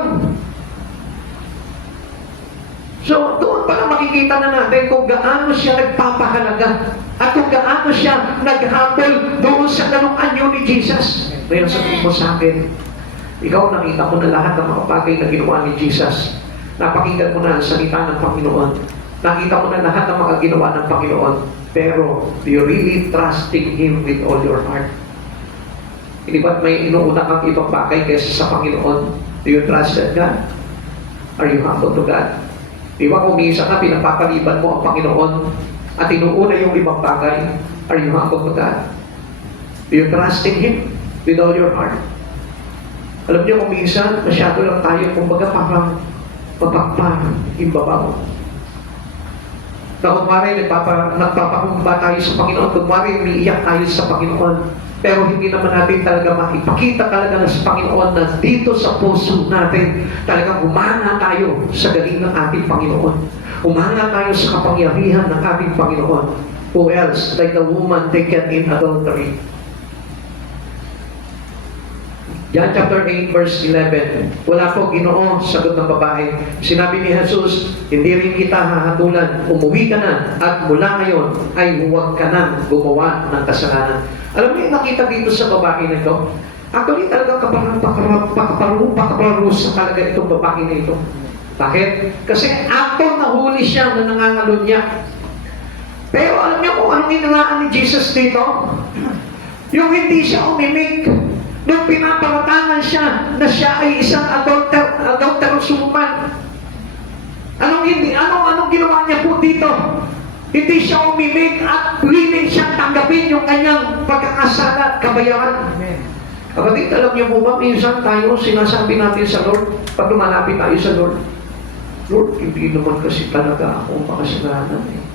So, doon pala makikita na natin kung gaano siya nagpapahalaga at kung gaano siya nag-humble doon sa ganong anyo ni Jesus. Ngayon sabihin mo sa akin, ikaw nakita mo na lahat ng mga bagay na ginawa ni Jesus. Napakinggan mo na ang salita ng Panginoon. Nakita mo na lahat ng mga ginawa ng Panginoon. Pero, do you really trusting Him with all your heart? Hindi ba't may inuuna kang ibang bagay kaysa sa Panginoon? Do you trust that God? Are you humble to God? Di ba kung minsan ka pinapapaliban mo ang Panginoon at inuuna yung ibang bagay, are you humble to God? Do you trust in Him with all your heart? Alam niyo kung minsan, masyado lang tayo, kumbaga parang mapagpapimbabaw. Na kumari, nagpapakumba tayo sa Panginoon, kumari, umiiyak tayo sa Panginoon, pero hindi naman natin talaga makipakita talaga na sa Panginoon na dito sa puso natin, talagang humanga tayo sa galing ng ating Panginoon. Humanga tayo sa kapangyarihan ng ating Panginoon. Who else? Like the woman taken in adultery. John chapter 8 verse 11. Wala po Ginoo, sagot ng babae. Sinabi ni Jesus, hindi rin kita hahatulan. Umuwi ka na at mula ngayon ay huwag ka nang gumawa ng kasalanan. Alam niyo, nakita dito sa babae na ito, actually talagang pakaparusa talaga itong babae na ito. Bakit? Kasi after nahuli siya na nangangalunya. Pero alam niyo kung anong inangaan ni Jesus dito? Yung hindi siya umimik. Nung pinaparatangan siya na siya ay isang adulterous woman. Anong ginawa niya po dito? Hindi siya umimik at willing siyang tanggapin yung kanyang pagkakasala at kabayaran. Kapatid, alam niyo po ba, minsan tayo sinasabi natin sa Lord, pag lumalapit tayo sa Lord, Lord, hindi naman kasi talaga ako makasalanan eh.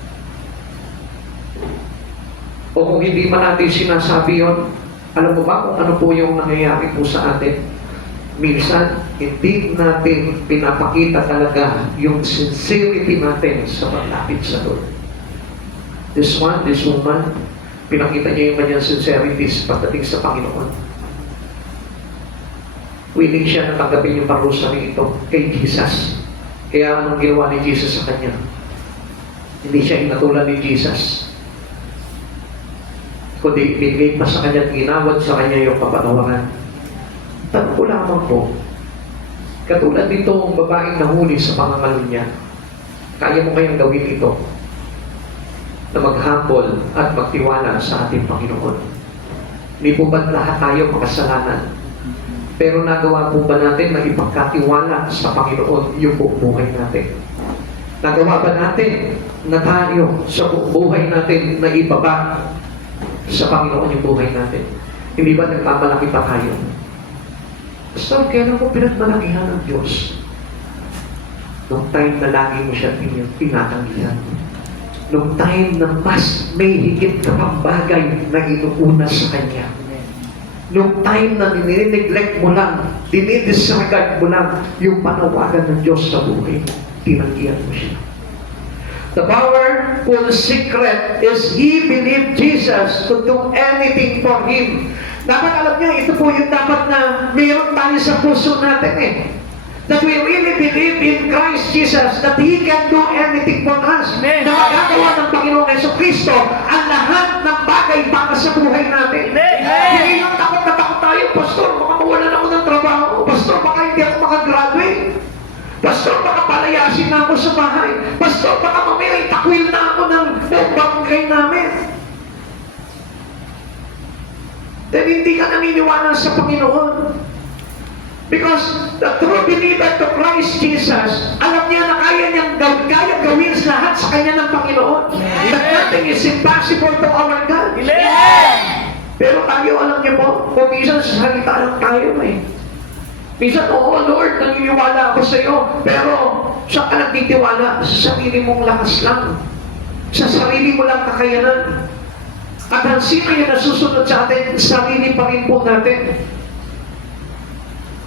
O kung hindi man natin sinasabi yon, alam mo ba kung ano po yung nangyayari po sa atin? Minsan, hindi natin pinapakita talaga yung sincerity natin sa paglapit sa Lord. This woman, pinakita niya yung kanyang sincerity pagdating sa Panginoon. Willing siya na tanggapin yung parusa nito kay Jesus. Kaya anong ginawa ni Jesus sa kanya? Hindi siya inatulan ni Jesus. Kundi ibigay pa sa kanya at ginawad sa kanya yung kapatawaran. Tanong ko lamang po, katulad dito ang babaeng nahuli sa pangangalunya, kaya mo kayang gawin ito na mag-humble at magtiwala sa ating Panginoon? Hindi po ba lahat tayo makasalanan? Pero nagawa po ba natin na ipagkatiwala sa Panginoon yung buong buhay natin? Nagawa ba natin na tayo sa buong buhay natin na ibaba sa Panginoon yung buhay natin? Hindi ba nagmamalaki pa tayo? Pastor, kailan mo pinagmalakihan ng Diyos? Noong time na lagi mo siya tinatanggihan. Noong time na mas may higit ka pang bagay na inuuna sa Kanya. Noong time na ninineglect mo lang, dinidisregard mo lang yung panawagan ng Diyos sa buhay mo. Tinanggihan mo siya. The powerful secret is He believed Jesus to do anything for Him. Dapat alam niyo, ito po yung dapat na mayroon tayo sa puso natin eh. That we really believe in Christ Jesus, that He can do anything for us. Amen. Na magagawa ng Panginoong Jesucristo ang lahat ng bagay para sa buhay natin. Amen. Hindi yung takot na takot tayo, Pastor, baka mawalan ako ng trabaho. Pastor, baka hindi ako makagraduate. Pastor, baka palayasin na ako sa bahay. Pastor, baka mamaya itakwil na ako ng barangay namin. Then hindi ka naniniwala sa Panginoon. Because the true believer to Christ Jesus, alam niya na kaya gawin lahat sa Kanya ng Panginoon. That nothing is impossible to our God. Pero tayo, alam niyo po, kung minsan sa salita lang tayo eh. Minsan, oo Lord, naniniwala ako sa iyo, pero saan ka nagtitiwala? Sa sarili mong lakas lang. Sa sarili mo lang kakayanan. At ang sino yung nasusunod sa atin, sarili pa rin po natin.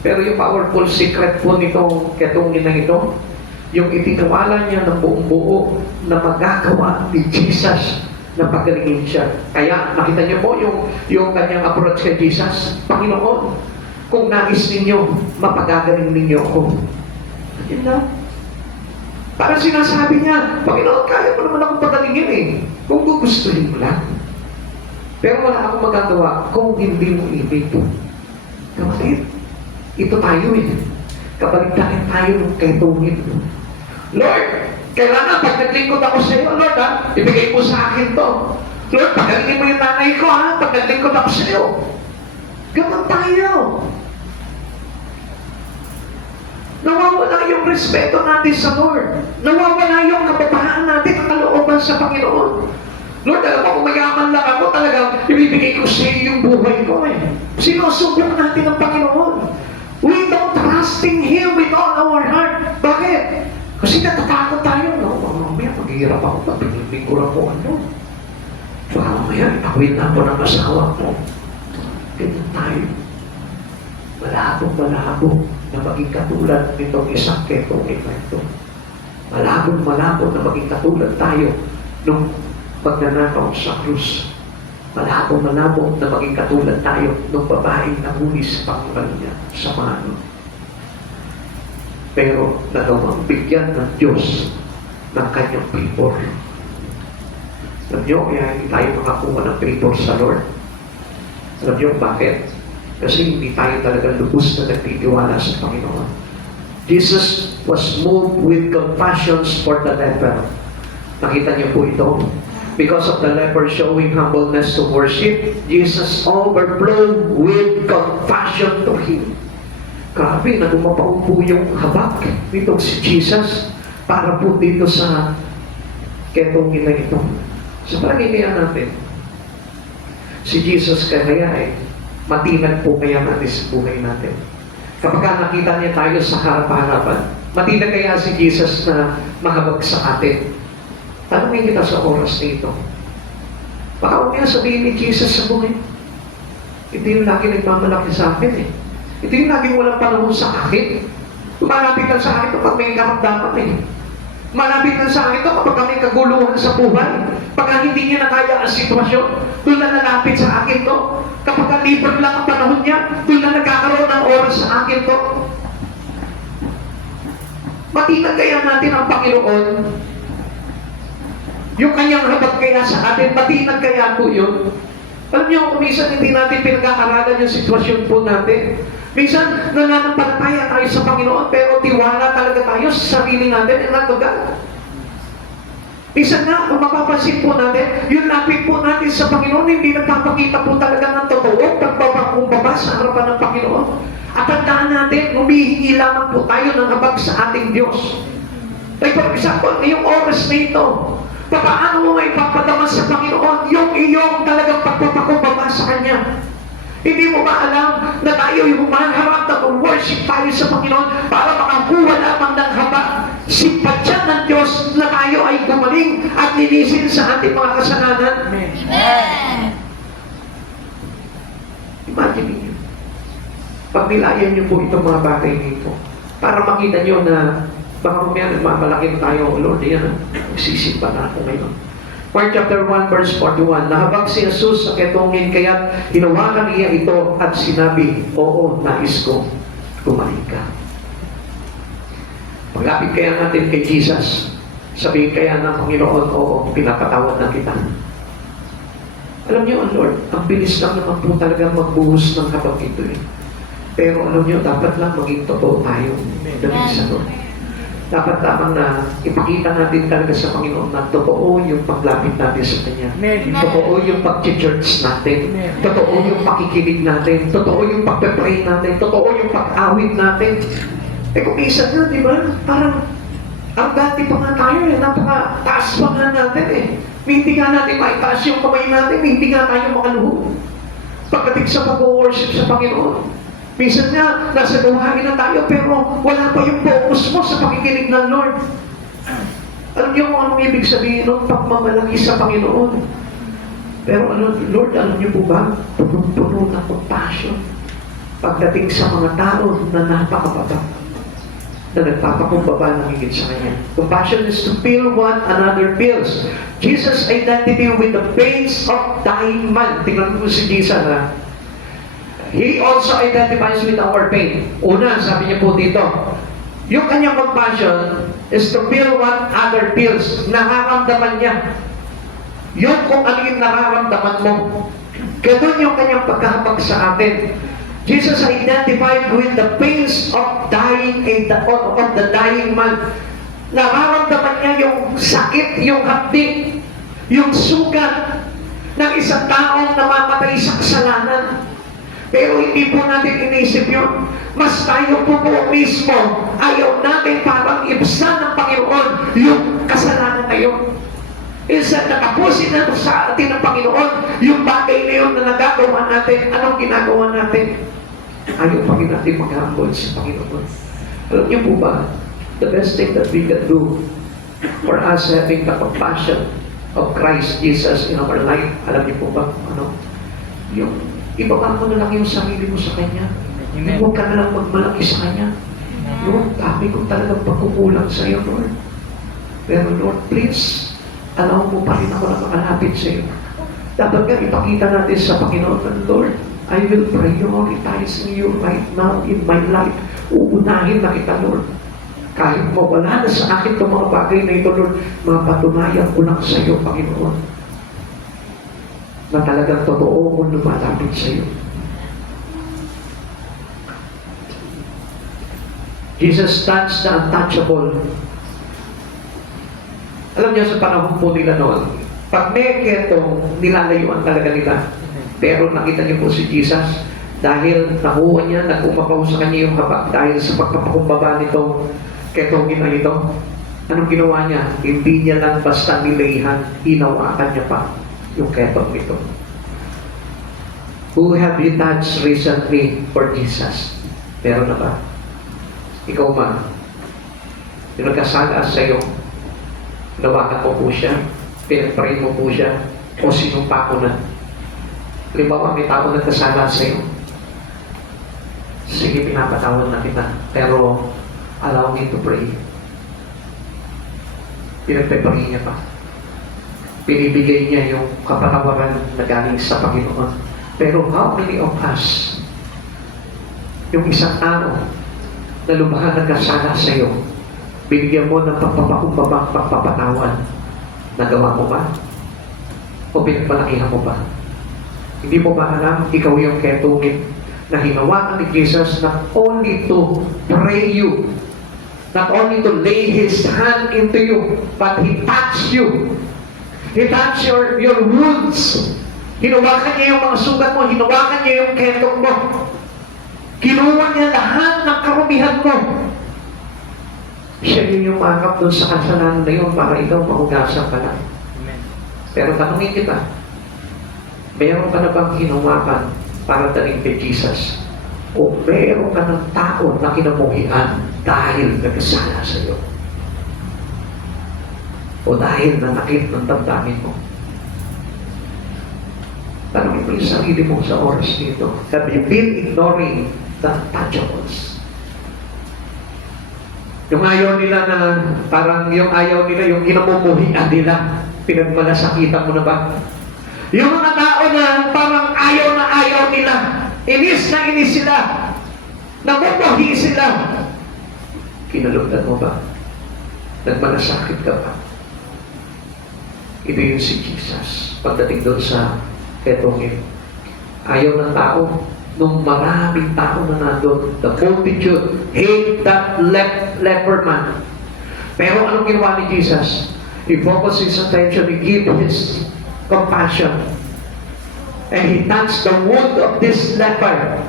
Pero yung powerful secret po nitong ketungin na ito, yung itiniwala niya ng buong buo na magagawa ni Jesus na pagalingin siya. Kaya nakita niyo po yung kanyang approach kay Jesus, Panginoon, kung nais ninyo, mapagagaling ninyo ako. Yun lang. Parang sinasabi niya, Panginoon, kaya mo naman akong pagalingin eh. Kung gugustuhin mo lang. Pero wala akong magagawa kung hindi mo ibig. Kapatid, ito tayo eh. Kabaligtarin tayo ng kaitungin. Lord, kailangan pag naglingkod ako sa iyo, Lord ha, ibigay mo sa akin to. Lord, pagalingin mo yung nanay ko ha, pag naglingkod ako sa iyo. Ganon tayo. Nawawala yung respeto natin sa Lord. Nawawala yung kababahan natin at kalooban sa Panginoon. Lord, alam mo, kung mayaman lang ako, talagang ibibigay ko sa iyo yung buhay ko eh. Sinusubok natin ang Panginoon. We don't trusting Him with all our heart. Bakit? Kasi natatakot tayo. No, mamaya maghihirap ako, pagpinigura ko ano. Baka mamaya, ipawin na ako ng asawa ko. Ganyan tayo. Malabo na maging katulad nitong isang ketong ito. Malabo na maging katulad tayo nung pagnanakaw sa krus. Malabo na maging katulad tayo nung babaeng nahuli sa pangkal niya sa mano. Pero nagawang bigyan ng Diyos ng kanyang favor. Alam niyo, kaya hindi tayo makakuha ng favor sa Lord. Alam niyo bakit? Kasi hindi tayo talaga lubos na nagtitiwala sa Panginoon. Jesus was moved with compassion for the leper. Nakita niyo po ito? Because of the leper showing humbleness to worship, Jesus overflowed with compassion to him. Grabe, nagumapaw po yung habak nitong si Jesus para po dito sa ketong ina ito. Sa palagay natin, si Jesus kaya matinag po kaya natin sa buhay natin. Kapag nakita niya tayo sa harap-harapan, matinag kaya si Jesus na mahabag sa atin. Tanungin kita sa oras na ito. Baka huwag niya sabihin ni Jesus sa buhay, ito yung lagi nagmamalaki sa akin eh. Ito yung lagi walang panahon sa akin. Malapit lang sa akin kapag may karamdaman eh. Malapit lang sa akin kapag may kaguluhan sa buhay. Pagka hindi niya nakaya ang sitwasyon, doon na nalapit sa akin to. Kapag libre lang ang panahon niya, doon na nagkakaroon ng oras sa akin to. Matinag kaya natin ang Panginoon. Yung kanyang habag kaya sa atin, matinag kaya po yun. Alam niyo, kung minsan hindi natin pinag-aaralan yung sitwasyon po natin. Minsan, nananampalataya tayo sa Panginoon, pero tiwala talaga tayo sa sarili natin, and not to God. Minsan nga, kung mapapansin po natin, yung lapit po natin sa Panginoon, hindi nagpapakita po talaga ng totoo, pagbabakumbaba sa harapan ng Panginoon. At tandaan natin, humihingi lamang po tayo ng habag sa ating Diyos. Like for example, ngayong oras na ito, paano mo may papadama sa Panginoon yung iyong talagang pagpapakumbaba sa Kanya? Hindi mo ba alam na tayo yung humaharap na worship tayo sa Panginoon para makakuha lamang ng haba? Simpatsyan ng Diyos na tayo ay gumaling at linisin sa ating mga kasalanan. Amen. Imagine niyo. Pagnilayan niyo po itong mga bagay nito para makita niyo na baka mamaya nagmamalaki tayo, Lord, yan, magsisimba na ako ngayon. Mark chapter 1 verse 41, nahabag si Jesus sa ketongin, kaya hinawakan niya ito at sinabi, oo, nais ko, gumaling ka. Paglapit kaya natin kay Jesus, sabihin kaya ng Panginoon, oo, pinapatawad na kita. Alam niyo, ang Lord, ang bilis lang naman po talaga magbuhos ng habag ito eh. Pero alam niyo, dapat lang maging totoo tayo. Dapat sa Lord. Dapat lamang na ipakita natin talaga sa Panginoon na totoo yung paglapit natin sa Kanya. Totoo yung pag-church natin. Totoo yung pakikinig natin. Totoo yung pag-pray natin. Totoo yung pag-awit natin. Eh kung isa na, di ba? Parang argati pa nga tayo eh. Napaka-taas pa nga natin eh. Hindi nga natin maitaas yung kamay natin. Hindi nga tayo makaluhod. Pagdating sa pag-worship sa Panginoon. Minsan nga, nasa gawain na tayo, pero wala pa yung focus mo sa pakikinig ng Lord. Alam niyo kung anong ibig sabihin ng pagmamalaki sa Panginoon. Pero Lord, alam niyo po ba, punong-puno na compassion pagdating sa mga tao na napakababa, na nagpapakumbaba ng higit sa Kanya. Compassion is to feel one another feels. Jesus' identity with the pains of dying man. Tingnan mo si Jesus, ha? He also identifies with our pain. Una, sabi niya po dito, yung kanyang compassion is to feel what other feels. Nararamdaman niya. Yung kung ano yung nararamdaman mo. Ganun yung kanyang pagkahabag sa atin. Jesus identified with the pains of dying, of the dying man. Nararamdaman niya yung sakit, yung hapdi, yung sugat ng isang taong namamatay sa kasalanan. Pero hindi po natin inisip yun. Mas tayo po mismo, ayaw natin parang ibsan ng Panginoon yung kasalanan na yun. Instead na tapusin na sa atin ng Panginoon yung bagay na yun na nagagawa natin, anong ginagawa natin? Ayaw pa rin natin mag-humble sa Panginoon. Alam niyo po ba, the best thing that we can do for us having the compassion of Christ Jesus in our life, alam niyo po ba, yung ibaba mo na lang yung sarili mo sa Kanya. Huwag ka na lang magmalaki sa Kanya. Lord, dami ko talagang pagkukulang sa iyo, Lord. Pero Lord, please, allow mo pa rin ako na makalapit sa iyo. Dapat nga ipakita natin sa Panginoon, Lord, I will prioritize you right now in my life. Uunahin na kita, Lord. Kahit mawala na sa akin itong mga bagay na ito, Lord, mapatunayan ko lang sa iyo, Panginoon, na talagang totoo kung lumalapit sa iyo. Jesus touched the untouchable. Alam niyo, sa panahon po nila noon, pag may ketong, nilalayuan talaga nila. Pero nakita niyo po si Jesus, dahil nakuha niya, nag-umapaw sa kanya yung habak dahil sa pagpapakumbaba nitong ketongin na ito. Anong ginawa niya? Hindi niya lang basta nilayhan, hinawakan niya pa yung ketong nito. Who have you touched recently for Jesus? Meron na ba? Ikaw man, yung nagkasala sa iyo, nawakan mo po siya, pinag-pray mo po siya, o sinumpa ko na. Halimbawa, may tao nagkasala sa iyo. Sige, pinapatawad na kita, pero allow me to pray. Pinagpe-pray niya pa. Pinibigay niya yung kapatawaran na galing sa Panginoon. Pero how many of us, yung isang tao na lumahan nagkasala sa iyo, binigyan mo ng pagpapakumbabang pagpapatawan, nagawa mo ba? O pinagpalakihan mo ba? Hindi mo ba alam, ikaw yung ketungin na hinawakan ni Jesus not only to pray you, not only to lay His hand into you, but He touched you. He touched your wounds. Hinawakan niya yung mga sugat mo, hinawakan niya yung ketong mo. Kinuha niya lahat ng karumihan mo. Siya yung umakap doon sa kasalanan na yun para ikaw mahugasan ka lang. Pero tanungin kita, meron ka na bang hinawakan para daling kay Jesus? O meron ka ng tao na kinamuhian dahil nagkasala sa iyo? O dahil nanakit ng damdamin mo? Tanungin mo yung sarili mo sa oras nito. Have you been ignoring the untouchables? Yung ayaw nila na, parang yung ayaw nila, yung kinamumuhian nila, pinagmalasakitan mo na ba? Yung mga tao na parang ayaw nila, inis na inis sila, namumuhi sila, kinalugdan mo ba? Nagmalasakit ka ba? Ito yung si Jesus. Pagdating doon sa ketongin, ayaw ng tao, nung maraming tao na nandun, the multitude hate that leper man. Pero anong ginawa ni Jesus? He focused his attention, he gave his compassion. And he touched the wound of this leper.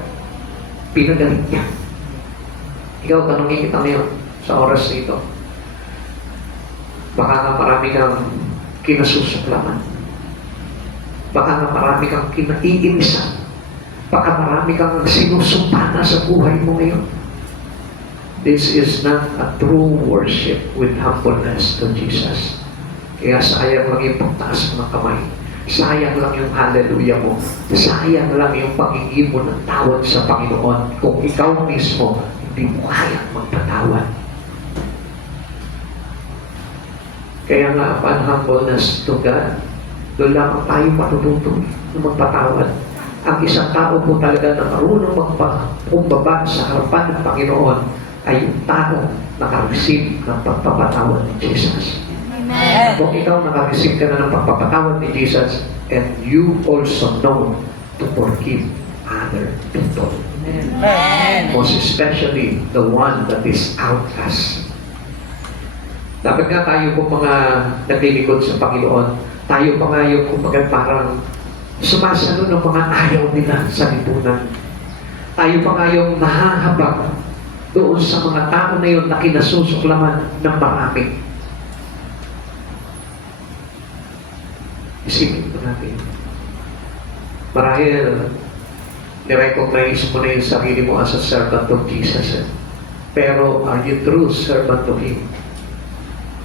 Pinagaling niya. Ikaw, tanongin kita ngayon sa oras nito. Baka nga marami kang kinasusuklaman. Baka nga marami kang kinaiinisan. Baka marami kang sinusumpa sa buhay mo ngayon. This is not a true worship with humbleness to Jesus. Kaya sayang lang yung pagtaas mo ng kamay. Sayang lang yung hallelujah mo. Sayang lang yung pagiging mo ng tawad sa Panginoon kung ikaw mismo hindi mo kayang magpatawad. Kaya nga, upon humbleness to God, doon lamang tayo matututo na magpatawad. Ang isang tao po talaga na marunong magpakumbaba sa harapan ng Panginoon ay yung tao nakareceive ng pagpapatawad ni Jesus. Amen. Kung ikaw nakareceive ka na ng pagpapatawad ni Jesus, and you also know to forgive other people. Amen. Most especially the one that is outcast. Dapat nga tayo po mga naglilingkod sa Panginoon, tayo pa nga yung kumbaga parang sumasalo ng mga ayaw nila sa lipunan. tayo pa ngayong nahahabag doon sa mga tao na yun na kinasusuklaman ng marami. Isipin po natin. Marahil, nirecognize mo na yung sarili mo as a servant of Jesus. Pero, are you true servant of Him?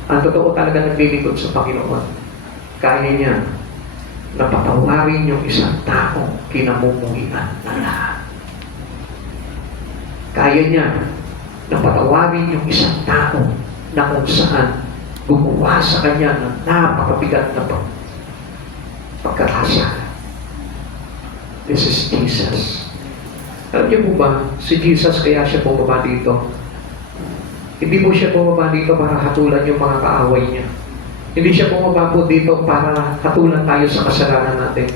Ang totoo talaga naglilingkod sa Panginoon. Kaya niya na patawarin yung isang tao kinamumuhian na lahat. Kaya niya na patawarin yung isang tao na kung saan gumawa sa kanya ng napakabigat na pagkakasala. This is Jesus. Alam niyo po ba, si Jesus kaya siya bumaba dito? Hindi po siya bumaba dito para hatulan yung mga kaaway niya. Hindi siya bumaba po dito para hatulan tayo sa kasalanan natin.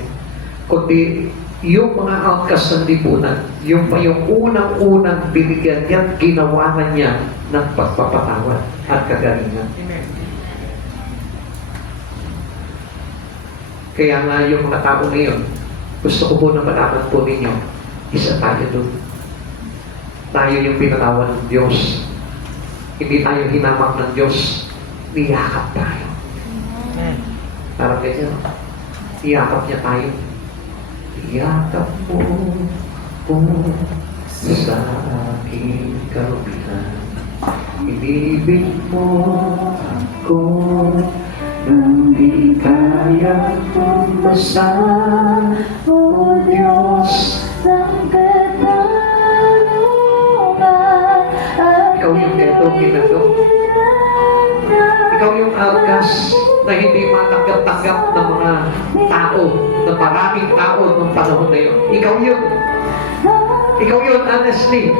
Kundi yung mga outcast ng lipunan, yung pa yung unang-unang binigyan niya, ginawa na niya ng pagpapatawad at kagalingan. Kaya nga yung mga tao ngayon, gusto ko po na malaman po ninyo, isa tayo doon. Tayo yung pinatawad ng Diyos. Hindi tayo hinamak ng Diyos. Niyakap tayo. Parang ganyan. Niyakap niya tayo. Niyakap mo po sa aking karubihan. Ibibig mo ako nang di kaya pumbasa. O Diyos ng katarungan. Ikaw yung etong ginagawa. Ikaw yung outcast na hindi matanggap-tanggap ng mga tao, ng maraming tao ng panahon na yun. Ikaw yun. Ikaw yun, honestly.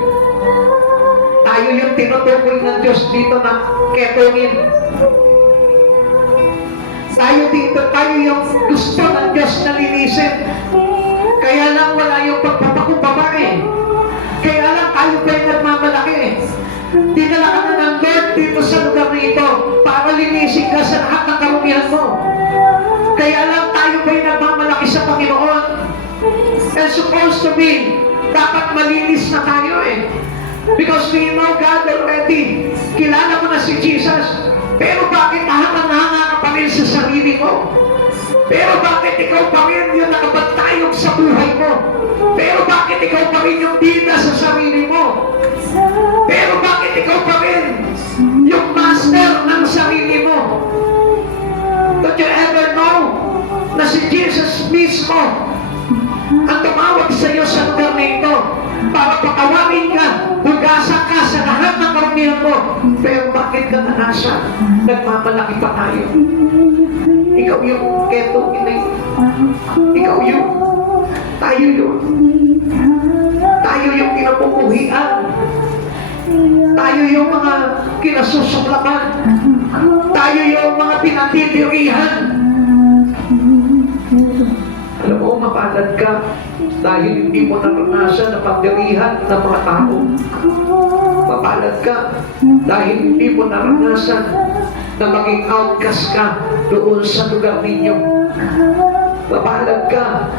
Tayo yung tinutukoy ng Diyos dito na ketongin. Tayo dito, tayo yung gusto ng Diyos na linisin. Kaya lang wala yung pagpapakumbaba eh. Kaya lang tayo pa yung nagmamalaki eh. Dinala ka na ng Lord dito sa lugar na ito para linisin ka sa lahat ng karumihan mo. Kaya lang tayo pa yung nagmamalaki sa Panginoon. And supposed to be, dapat malinis na tayo eh. Because we know God already. Kilala mo na si Jesus. Pero bakit hanga-hanga ka pa rin sa sarili mo? Pero bakit ikaw pa rin yung nakapagtayog sa buhay mo? Pero bakit ikaw pa rin yung bida sa sarili mo? Pero bakit ikaw pa rin yung master ng sarili mo? Don't you ever know na si Jesus mismo ang tumawag sa iyo sa lugar na ito para patawarin ka, hugasan ka sa lahat ng karumihan mo. Pero bakit ka nanasa? Nagmamalaki pa tayo. Ikaw yung ketong inay. Ikaw yung, tayo yung, tayo yung kinapumuhian. Tayo yung mga kinasusuklaman. Tayo yung mga pinatitirihan. Alam mo, mapalad ka dahil hindi mo naranasan na pagdirihan ng mga tao. Mapalad ka dahil hindi mo naranasan na maging outcast ka doon sa lugar ninyo. Mapalad ka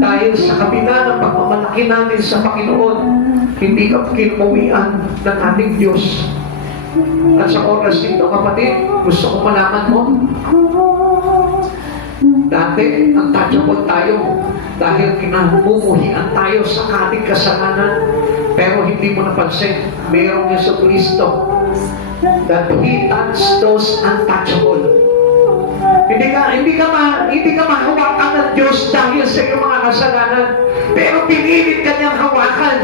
dahil sa kabila ng pagmamalaki namin sa Panginoon, hindi ka kinuwian ng ating Diyos. At sa oras nito, kapatid, gusto ko malaman mo, dati, ang touchable tayo dahil kinamumuhian tayo sa ating kasalanan. Pero hindi mo napansin, mayroong Yesu Cristo that He touched those untouchable. Hindi ka mahawakan ng Diyos dahil sa iyong mga kasalanan. Pero pinilit ka niyang hawakan.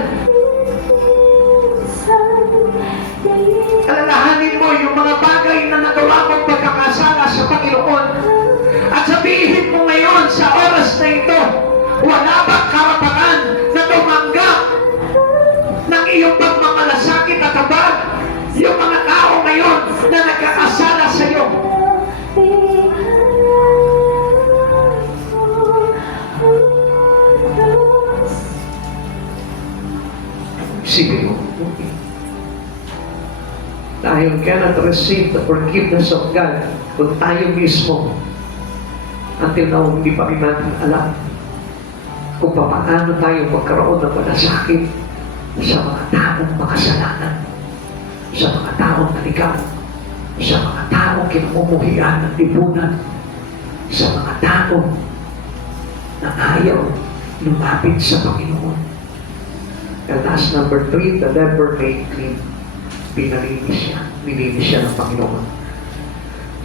Alalahanin mo yung mga bagay na nagawa mong pagkakasala sa Panginoon. At sabihin mo ngayon sa oras na ito, wala bang karapatan na tumanggap ng iyong pagmamalasakit at habag yung mga tao ngayon na nagkakasala sa iyo? Sige mo. Dahil cannot receive the forgiveness of God kung tayo mismo until now hindi pa rin natin alam kung paano tayo magkaroon ng malasakit sa mga taong makasalanan, sa mga taong naligaw, sa mga taong kinamumuhian ng lipunan, sa mga taong na ayaw lumapit sa Panginoon. And as number 3, the leper made clean. Nilinis siya ng Panginoon.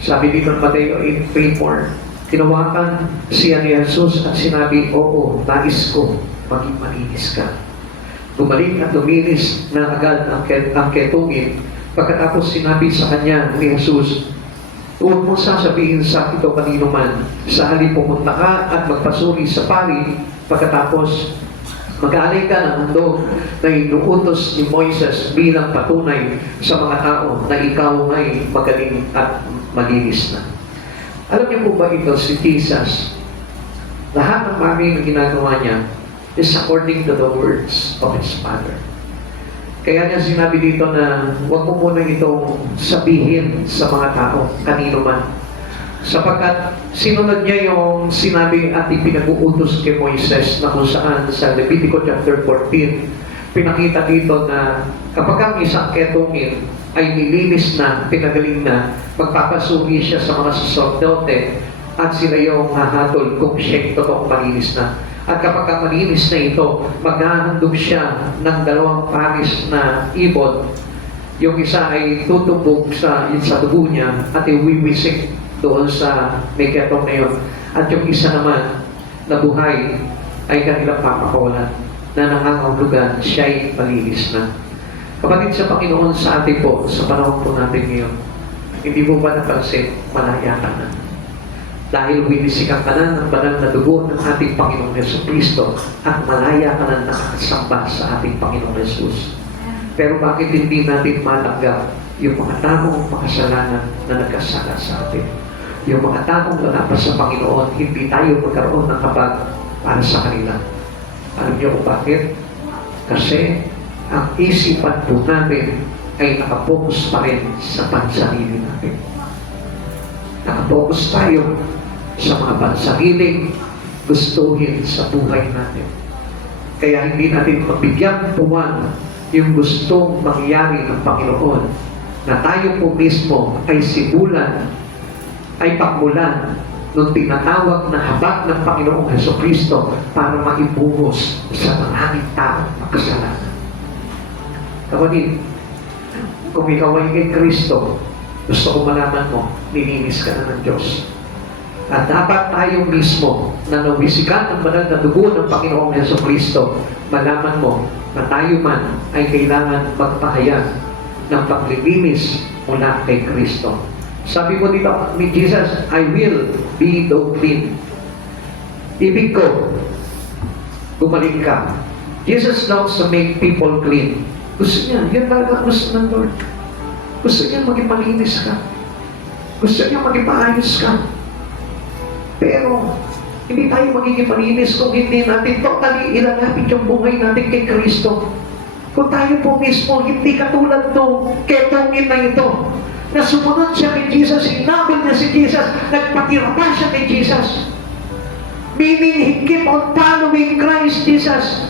Sabi dito ng Mateo 8:3-4, tinawakan siya ni Jesus at sinabi, oo, nais ko, maging malinis ka. Bumalik at luminis na agad ang ketungin. Pagkatapos sinabi sa kanya ni Jesus, huwag mo sasabihin sa ito kanino man, sa halip pumunta ka at magpasuri sa pari, pagkatapos mag-aalay ka ng handog na inuutos ni Moises bilang patunay sa mga tao na ikaw ay magaling at malinis na. Alam niyo po ba ito si Jesus? Lahat ng bagay na ginagawa niya is according to the words of His Father. Kaya niya sinabi dito na huwag mo muna itong sabihin sa mga tao, kanino man. Sapagkat sinunod niya yung sinabi at ipinag-uutos kay Moises na kung saan sa Levitico chapter 14, pinakita dito na kapag ang isang ketungin ay nilinis na, pinagaling na, magpapasuri siya sa mga saserdote at sila yung hahatol kung siya'y totoong malinis na. At kapag malinis na ito, maghahandog siya ng 2 paris na ibon. Yung isa ay tutubog sa dugo niya at iwiwisik doon sa may ketong na yun. At yung isa naman na buhay ay kanilang papakawalan na nangangahulugan siya'y malinis na. Kapatid sa Panginoon, sa atin po, sa panahon po natin ngayon, hindi po ba napansin, malaya ka na. Dahil winisikan ka na ng banal na dugo ng ating Panginoong Jesucristo at malaya ka na nakakasamba sa ating Panginoong Jesus. Pero bakit hindi natin matanggap yung mga taong makasalanan na nagkasala sa atin? Yung mga taong wala pa sa Panginoon, hindi tayo magkaroon ng kapag para sa kanila. Alam niyo kung bakit? Kasi ang isipan po natin ay nakapokus pa rin sa pansarili natin. Nakapokus tayo sa mga pansariling gustuhin sa buhay natin. Kaya hindi natin mabigyan puwan yung gustong mangyari ng Panginoon na tayo po mismo ay simulan, ay pakmulan nung tinatawag na habag ng Panginoong Jesucristo para maibuhos sa maraming tao makasalanan. Kapatid, kung ikaw ay kay Kristo, gusto ko malaman mo, nilinis ka na ng Diyos. At dapat tayo mismo na nawisikan ang banal na dugo ng Panginoong Jesucristo, malaman mo na tayo man ay kailangan magpahayag ng paglilinis mula kay Kristo. Sabi mo dito ni Jesus, I will be thou clean. Ibig ko, gumaling ka. Jesus loves to make people clean. Gusto niya, yan talaga gusto ng Lord. Gusto niya maging malinis ka. Gusto niya maging maayos ka. Pero, hindi tayo magiging malinis kung hindi natin totally ilalapit yung buhay natin kay Kristo. Kung tayo po mismo, hindi katulad nung ketungin na ito, na sumunod siya kay Jesus, hinabol niya si Jesus, nagpatira pa siya kay Jesus. Meaning, he keep on following Christ Jesus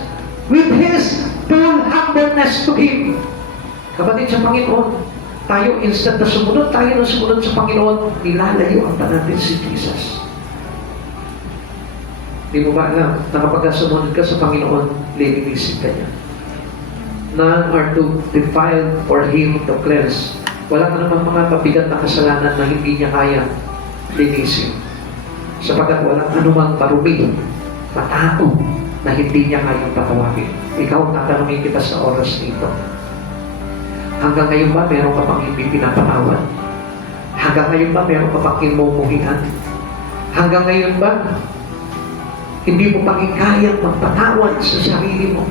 with his full humbleness to Him. Kapatid sa Panginoon, tayo instant na sumunod, tayo na sumunod sa Panginoon, nilalayo ang natin si Jesus. Di mo ba alam na kapag sumunod ka sa Panginoon, lilinisin ka niya. None are too defiled for Him to cleanse. Wala ka naman mga pabigat na kasalanan na hindi niya kaya linisin. Sapagkat walang anumang marumi, matao, na hindi niya kayang patawagin. Ikaw, tatanungin kita sa oras nito. Hanggang ngayon ba meron ka pang hindi pinapatawad? Hanggang ngayon ba meron ka pang kinumumuhian? Hanggang ngayon ba hindi mo pang kayang magpatawad sa sarili mo?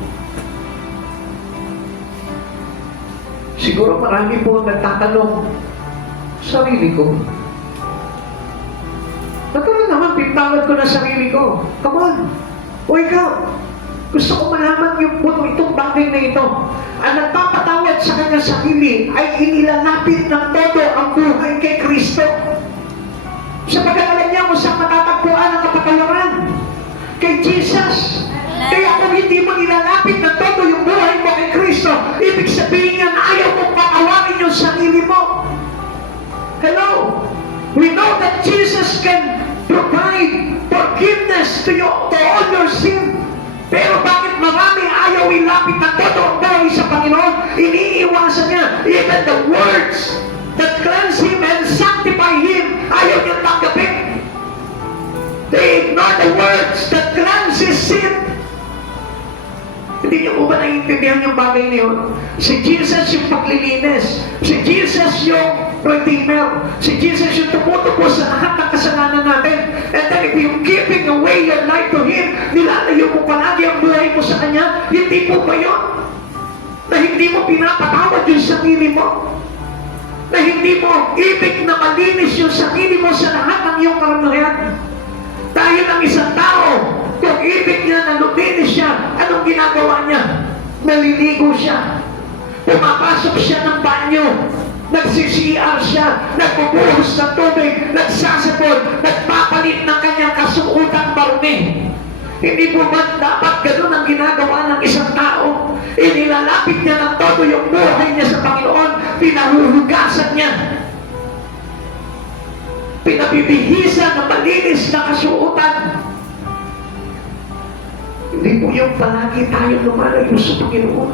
Siguro marami po ang nagtatanong, sarili ko. Natuloy naman, pinatawad ko na sarili ko. Come on! O ikaw, gusto ko malaman yung itong bagay na ito. Ang nagpapatawad sa kanyang sarili ay inilalapit ng todo ang buhay kay Kristo. Sapagkat alam niya kung saan matatagpuan ang kapatawaran. Kay Jesus. Kaya kung hindi mo nilalapit na todo yung buhay mo kay Kristo, ibig sabihin yan, ayaw mong patawarin yung sarili mo. Hello? We know that Jesus can provide forgiveness to all your sin. Pero bakit marami ayaw ilapit na todo ang buhay sa Panginoon? Iniiwasan niya even the words that cleanse him and sanctify him. Ayaw niya tanggapin. They ignore the words that cleanses sin. Hindi niyo po ba naiintindihan yung bagay na yun? Si Jesus yung paglilinis. Si Jesus yung Redeemer. Si Jesus yung tumutubos sa lahat ng kasalanan natin. And then if you're giving away your life to Him, nilalayo mo palagi ang buhay mo sa Kanya, hindi po ba yun? Na hindi mo pinapatawad yung sarili mo? Na hindi mo ibig na malinis yung sarili mo sa lahat ng iyong karamihan? Dahil ang isang tao, kung ibig niya na luminis siya, anong ginagawa niya? Naliligo siya. Pumapasok siya ng banyo. Nagsi-CR siya. Nagbubuhos ng tubig. Nagsasapon. Nagpapalit ng kanyang kasuotang marumi. Hindi po ba dapat ganun ang ginagawa ng isang tao? Inilalapit niya ng todo yung buhay niya sa Panginoon. Pinahuhugasan niya. Pinabibihisan ng malinis na kasuotan. Hindi po yung palagi tayo lumalayo sa Panginoon.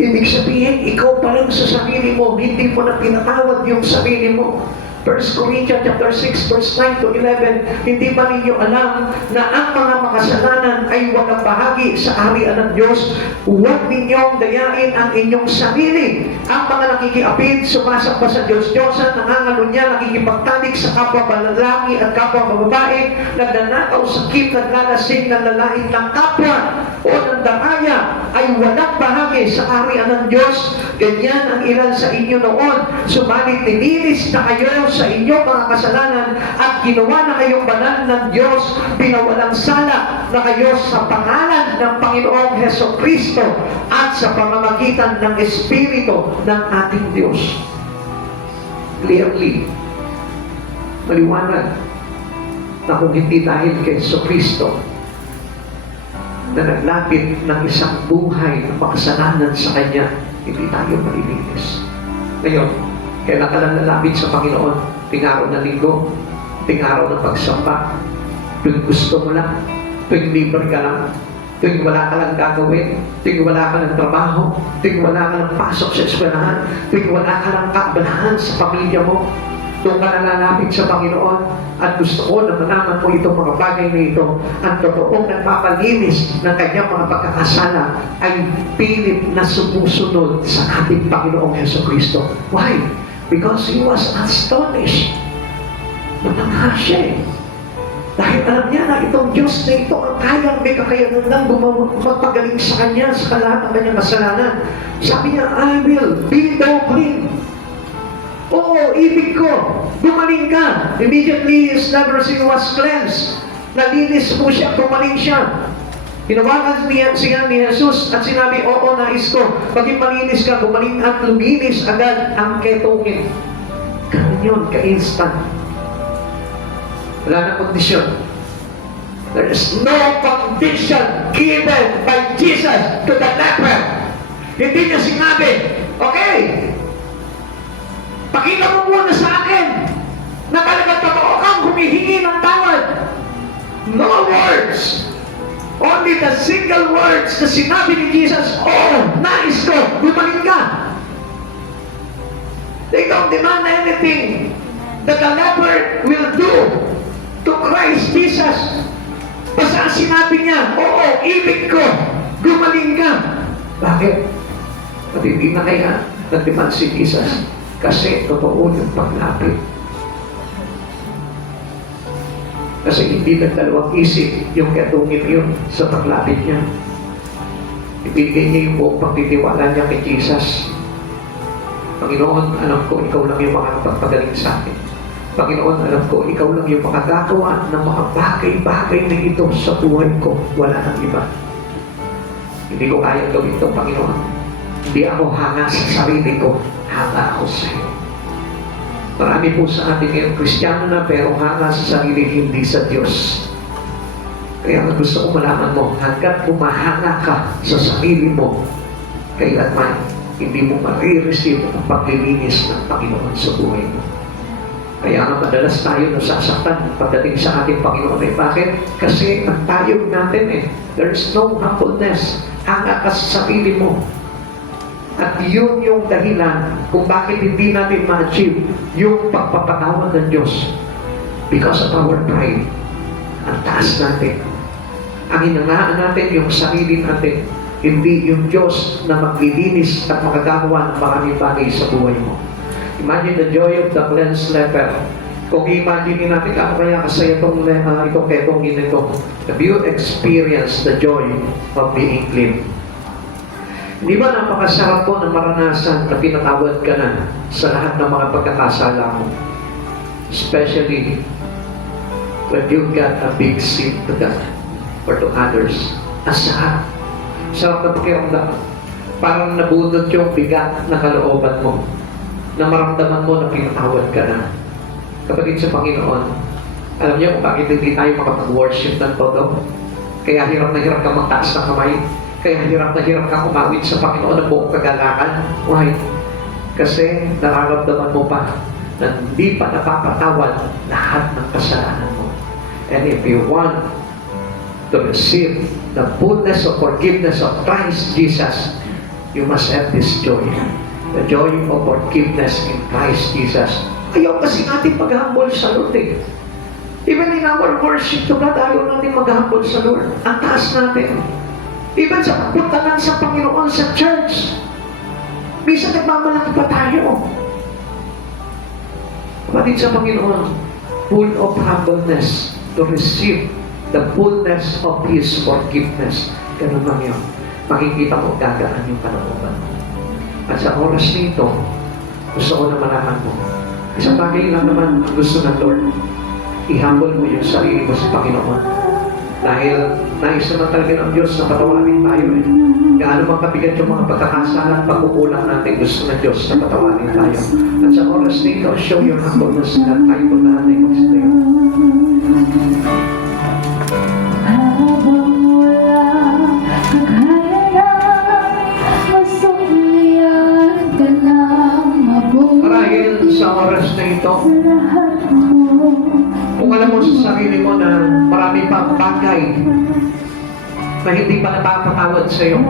Ibig sabihin, ikaw pa lang sa sarili mo, hindi mo na pinatawad yung sarili mo. 1 Corinthians chapter 6, verse 9 to 11, hindi ba ninyo alam na ang mga makasalanan ay walang bahagi sa kaharian ng Diyos? Huwag ninyong dayain ang inyong sarili. Ang mga nakikiapid, sumasamba sa Diyos-Diyosan, nangangalunya, nakikipagtanik sa kapwa balalaki at kapwa babae, nagnanakaw, sakit, naglalasing, nanlalait ng kapwa o ng daraya, ay walang bahagi sa kaharian ng Diyos. Ganyan ang ilan sa inyo noon, subalit nilinis na kayo sa inyong mga kasalanan at ginawa na kayong banal ng Diyos, pinawalang sala na kayo sa pangalan ng Panginoong Hesukristo at sa pamamagitan ng Espiritu ng ating Diyos. Clearly, maliwanag na kung hindi dahil kay Hesukristo na naglapit ng isang buhay ng makasalanan sa Kanya, hindi tayo malilinis. Ngayon, kailan ka lang lalapit sa Panginoon? Ting araw ng linggo, ting araw ng pagsamba, tuwing gusto mo lang, tuwing libre ka lang, tuwing wala ka lang gagawin, tuwing wala ka ng trabaho, tuwing wala ka ng pasok sa eskwelahan, tuwing wala ka ng kaabalahan sa pamilya mo, doon ka nalalapit sa Panginoon. At gusto ko na malaman mo itong mga bagay na ito. Ang totoong nagpapalinis ng kanyang mga pagkakasala ay pilit na sumusunod sa ating Panginoong Hesukristo. Why? Because He was astonished. Natangha siya eh. Dahil alam niya na itong Diyos na ito ang kayang may kakayanan lang magpagaling sa Kanya sa lahat ng kanyang kasalanan. Sabi niya, I will be thou clean. Oo, ibig ko. Gumaling ka. Immediately his leprosy was cleansed. Nalinis po siya, gumaling siya. Tinawagan siya ni Jesus at sinabi, oo, nais ko. Paging malinis ka, gumaling at luminis agad ang ketungin. Ganun yun, ka-instant. Wala na kondisyon. There is no condition given by Jesus to the leper. Hindi niya sinabi, okay, pakita mo muna sa akin na talagang totoo kang humihingi ng tawad. No words. Only the single words na sinabi ni Jesus, oh, nais ko, gumaling ka. They don't demand anything that the leper will do to Christ Jesus. Basta sinabi niya, oo, ibig ko, gumaling ka. Bakit? At hindi na kaya nag-demand si Jesus. Kasi totoo yung paglapit. Kasi hindi nagdalawang isip yung katungin yun sa paglapit niya. Ibigay niya yung buong pagtitiwala niya kay Jesus. Panginoon, alam ko ikaw lang yung makakapagpagaling sa akin. Panginoon, alam ko ikaw lang yung makagagawa ng mga bagay-bagay na ito sa buhay ko. Wala nang iba. Hindi ko kaya gawin ito, Panginoon. Hindi ako hanga sa sarili ko. Hanga ako sa iyo. Marami po sa ating ngayon Kristiyano na pero hanga sa sarili, hindi sa Diyos. Kaya nga gusto ko malaman mo, hanggat bumahanga ka sa sarili mo, kailanman hindi mo marireceive ang paglilinis ng Panginoon sa buhay mo. Kaya nga madalas tayo nasasaktan pagdating sa ating Panginoon. Eh, bakit? Kasi ang tayog natin there's no humbleness. Hanga ka sa sarili mo. At yun yung dahilan kung bakit hindi natin ma-achieve yung pagpapatawad ng Diyos. Because of our pride. Ang taas natin. Ang hinangaan natin yung sarili natin. Hindi yung Diyos na maglilinis at makagawa ng maraming bagay sa buhay mo. Imagine the joy of the cleansed leper. Kung imagine natin ako kaya kasaya itong ketong ito. Have you experienced the joy of being clean? Hindi ba napakasarap po na maranasan na pinatawad ka na sa lahat ng mga pagkakasala mo? Especially when you've got a big sin to God or to others. Ang sarap. Sarap na pakiramdam. Parang nabunod yung bigat na kalooban mo. Na maramdaman mo na pinatawad ka na. Kapatid sa Panginoon, alam niyo kung bakit hindi tayo makapag-worship ng todo? Kaya hirap na hirap ka magtaas ng kamay. Kaya hirap na hirap ka kumawit sa Panginoon ng buong kagalakan. Why? Kasi nararamdaman mo pa na hindi pa napapatawad lahat ng kasalanan mo. And if you want to receive the fullness of forgiveness of Christ Jesus, you must have this joy. The joy of forgiveness in Christ Jesus. Ayaw kasi natin mag-humble sa Lord Even in our worship to God, ayaw natin mag-humble sa Lord. Ang taas natin. Even sa pagpuntahan sa Panginoon sa church, minsan nagmamalaki pa tayo. Kapatid sa Panginoon, full of humbleness to receive the fullness of His forgiveness. Ganun lang yun. Makikita mo, gagaan yung kalooban mo. At sa oras nito, gusto ko na malaman mo. Isang bagay lang naman ang gusto ng Lord. I-humble mo yung sarili mo sa Panginoon. Dahil nais naman talaga ng Diyos na patawarin tayo Gaano mang kabigat yung mga pagkakasala at pagkukulang natin, gusto ng Diyos na patawarin tayo. At sa oras nito, show your humbleness na tayo po na natin magsasayo. Marahil sa oras na ito, kung alam mo sa sarili mo na marami pang bagay na hindi pa napapatawad sa iyo,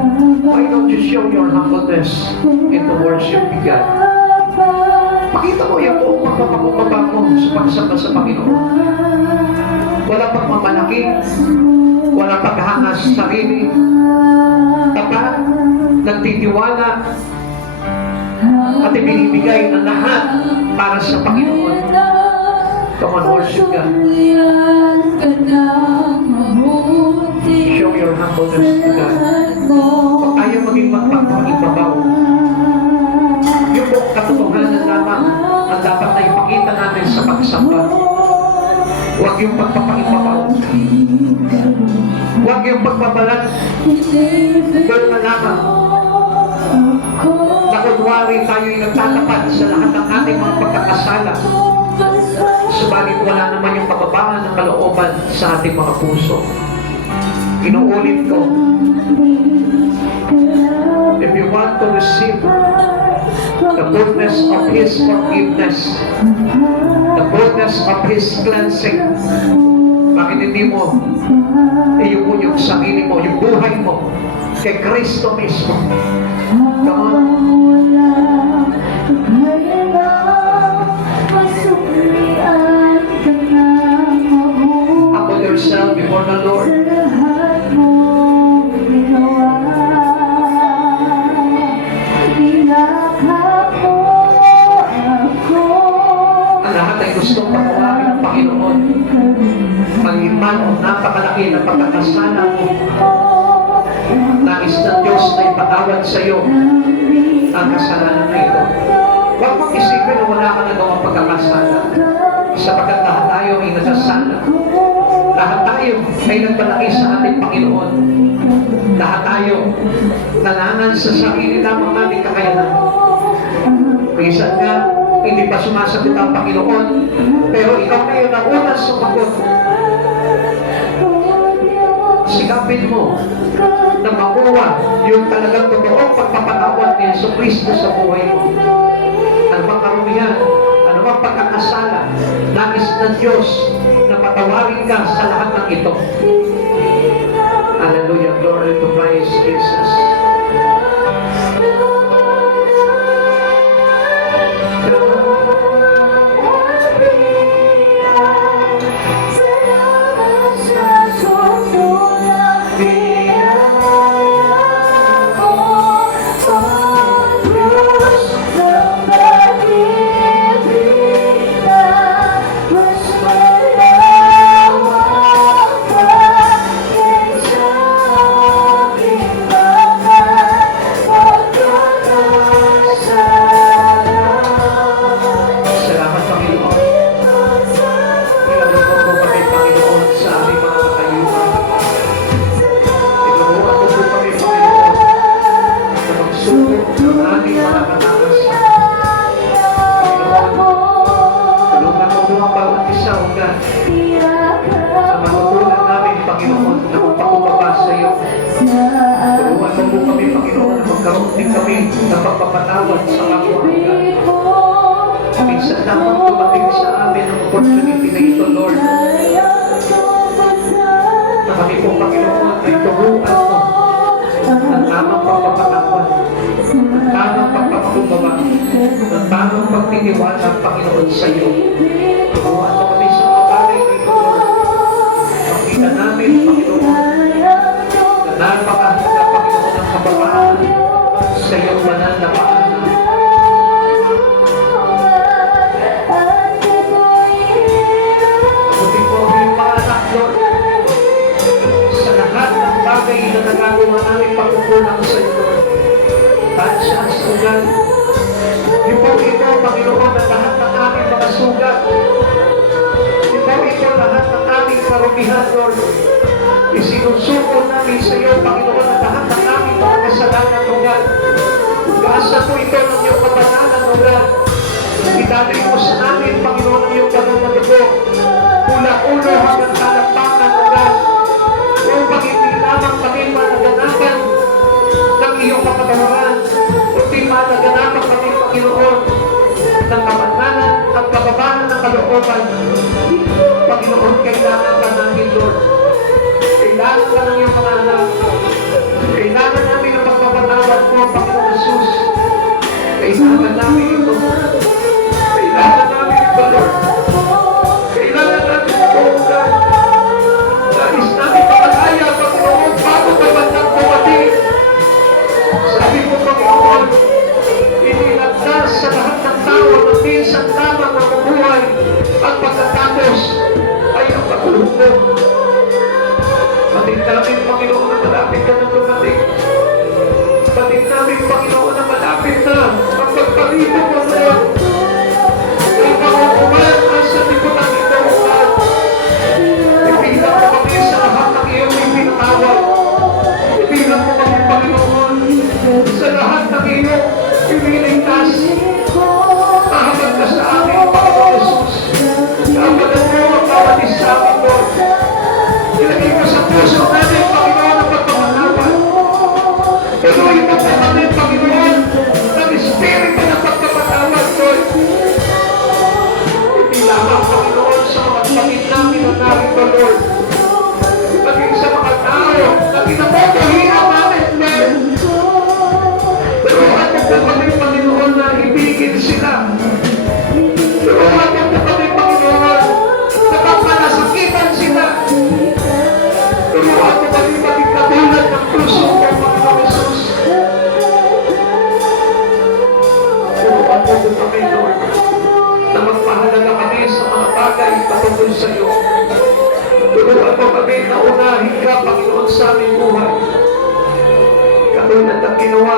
why don't you show your humbleness into worship God? Pakita mo yung buong pagpapakumbaba mo sa pagsamba sa Panginoon. Walang pagmamalaki, walang paghanga sa sarili, tapat, nagtitiwala, at ibinibigay ang lahat para sa Panginoon. Come on, worship God. Show your humbleness to God. Huwag tayo maging magpapakipagaw. Yung buong katotohanan lamang ang dapat na ipakita natin sa pagsamba. Huwag yung pagpapakipagaw. Huwag yung pagbabalat. Pero na lamang na kunwari tayo'y nagtatapat sa lahat ng ating mga pagkakasala. Subalit wala naman yung kababangan ng kalooban sa ating mga puso. Inuulit ko, if you want to receive the goodness of His forgiveness, the goodness of His cleansing, bakit hindi mo iyuko yung sarili mo, yung buhay mo kay Kristo mismo? Come on. Humble yourself before the Lord. Ang lahat ay gustong patawarin ng Panginoon. Pag-iman o napakalaki na pagkakasala mo, nais ng Diyos na ipatawad sa iyo ang kasalanan na ito. Huwag mong isipin na wala ka nagawang pagkakasala, sapagkat lahat tayo ay nasasala. Lahat tayo ay nagpalaki sa ating Panginoon. Lahat tayo nanangan sa sarili lamang nating kakayanan. Minsan nga, hindi pa sumasagot ang Panginoon, pero ikaw ngayon ang unang sumagot. sikapin mo na makuha yung talagang totoong pagpapatawad ni Yesu Cristo sa buhay mo. Ano bang karumihan? Ano bang pagkakasala? Nais ng Diyos na patawarin ka sa lahat ng ito. Hallelujah. Glory to Christ Jesus. Salamat, Panginoon. Pinagod mo kami, Panginoon, sa aming mga katayuan. Tinuruan mo po kami, Panginoon, na magsuko ng aming mga katakasan. Panginoon, tulungan mo po ang bawat isa, O God, sa matutunan namin, Panginoon, na magpakumbaba sa iyo. Tulungan mo po kami, Panginoon, na magkaroon din kami ng pagpapatawad sa kapwa, O God. Minsan lamang dumating sa amin ang opportunity na ito, Lord, na kami po, Panginoon, ay turuan mo ng tamang pagpapatawad, ng tamang pagpapakumbaba, ng tamang pagtitiwala, Panginoon, sa iyo. Turuan mo kami sa mga bagay na ito, Lord. Makita namin, Panginoon, na napakahalaga, Panginoon, ang kababaan sa iyong banal na paanan. Mabuti po ang iyong mga anak, Lord, sa lahat ng bagay na nagagawa namin pagkukulang sa iyo. Touch us, O God. Ito, Panginoon, ang lahat ng aming mga sugat. Ito, lahat ng aming karumihan, Lord. Isinusuko namin sa iyo, Panginoon, ang lahat ng aming mga kasalanan, O God. Gaasa po ito ng iyong kabanalan, O God. Idalay mo sa amin, Panginoon, ang iyong banal na dugo. Mula ulo hanggang talakpakan, O God. Upang hindi lamang kami managanapan ng iyong kapatawaran, kundi managanapan kami, Panginoon, ng kabanalan at kababahan ng kalooban. Panginoon, kailangan ka namin, Lord. Kailangan ka ng iyong mga anak. Kailangan namin ang pagpapatawad mo, Panginoon Jesus. Kailangan namin ito. Kailangan namin ito, Lord. Kailangan namin ito, O God. Nais namin makalaya, Panginoon, bago ka bandang dumating. Sabi mo, Panginoon, inilagdas sa lahat ng tao na minsan lamang ang buhay at pagkatapos ay ang pagulong. Batid namin, Panginoon, na malapit ka nang dumating. Batid namin, Panginoon, na malapit na ang pagpalito mo, Lord. Ang pangukuman sa lipunan ito, O God. Ipilang mo kami sa lahat ng iyong ipinatawag. Ipilang mo kami, Panginoon, sa lahat ng iyong ipinigtas. Mahabag ka sa amin, Panginoon Jesus. Kapalan mo ang bawat isa amin, Lord. Ilagay mo sa puso namin, Panginoon, ang pagpapatawad. Tuloy mo sa amin, Panginoon, ng Espiritu ng pagpapatawad, Lord. Hindi lamang, Panginoon, sa mga kapatid namin na narito, Lord. Maging sa mga tao na kinamotohiran namin, Lord. Turuan mo po kami, Panginoon, na ibigin sila. Turuan mo po kami, Panginoon, na pagpanasakitan sila. Turuan mo kami maging katulad ng puso mo, Panginoon Jesus. Turuan mo po kami, Lord, na magpahalaga kami sa mga bagay patungkol sa iyo. Turuan mo kami na unahin ka, Panginoon, sa aming buhay. Katulad ng ginawa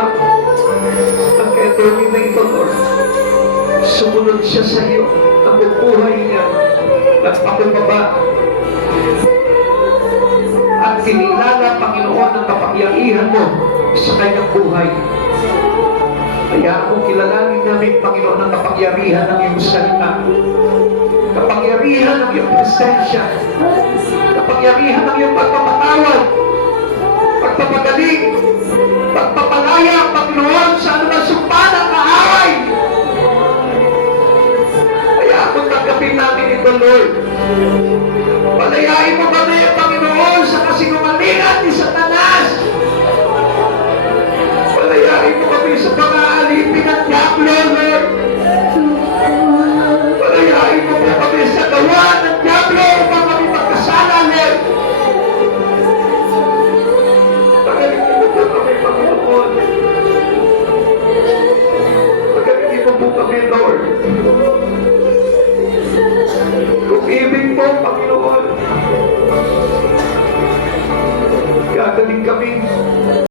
ng Attorney na ito, Lord. Sumunod siya sa iyo, ang buhay niya, nagpakumbaba, at kinilala, Panginoon, ang kapangyarihan mo sa kanyang buhay. Kaya kung kilalanin namin, Panginoon, ang kapangyarihan ng iyong salita, kapangyarihan ng iyong presensya, kapangyarihan ng iyong pagpapatawad,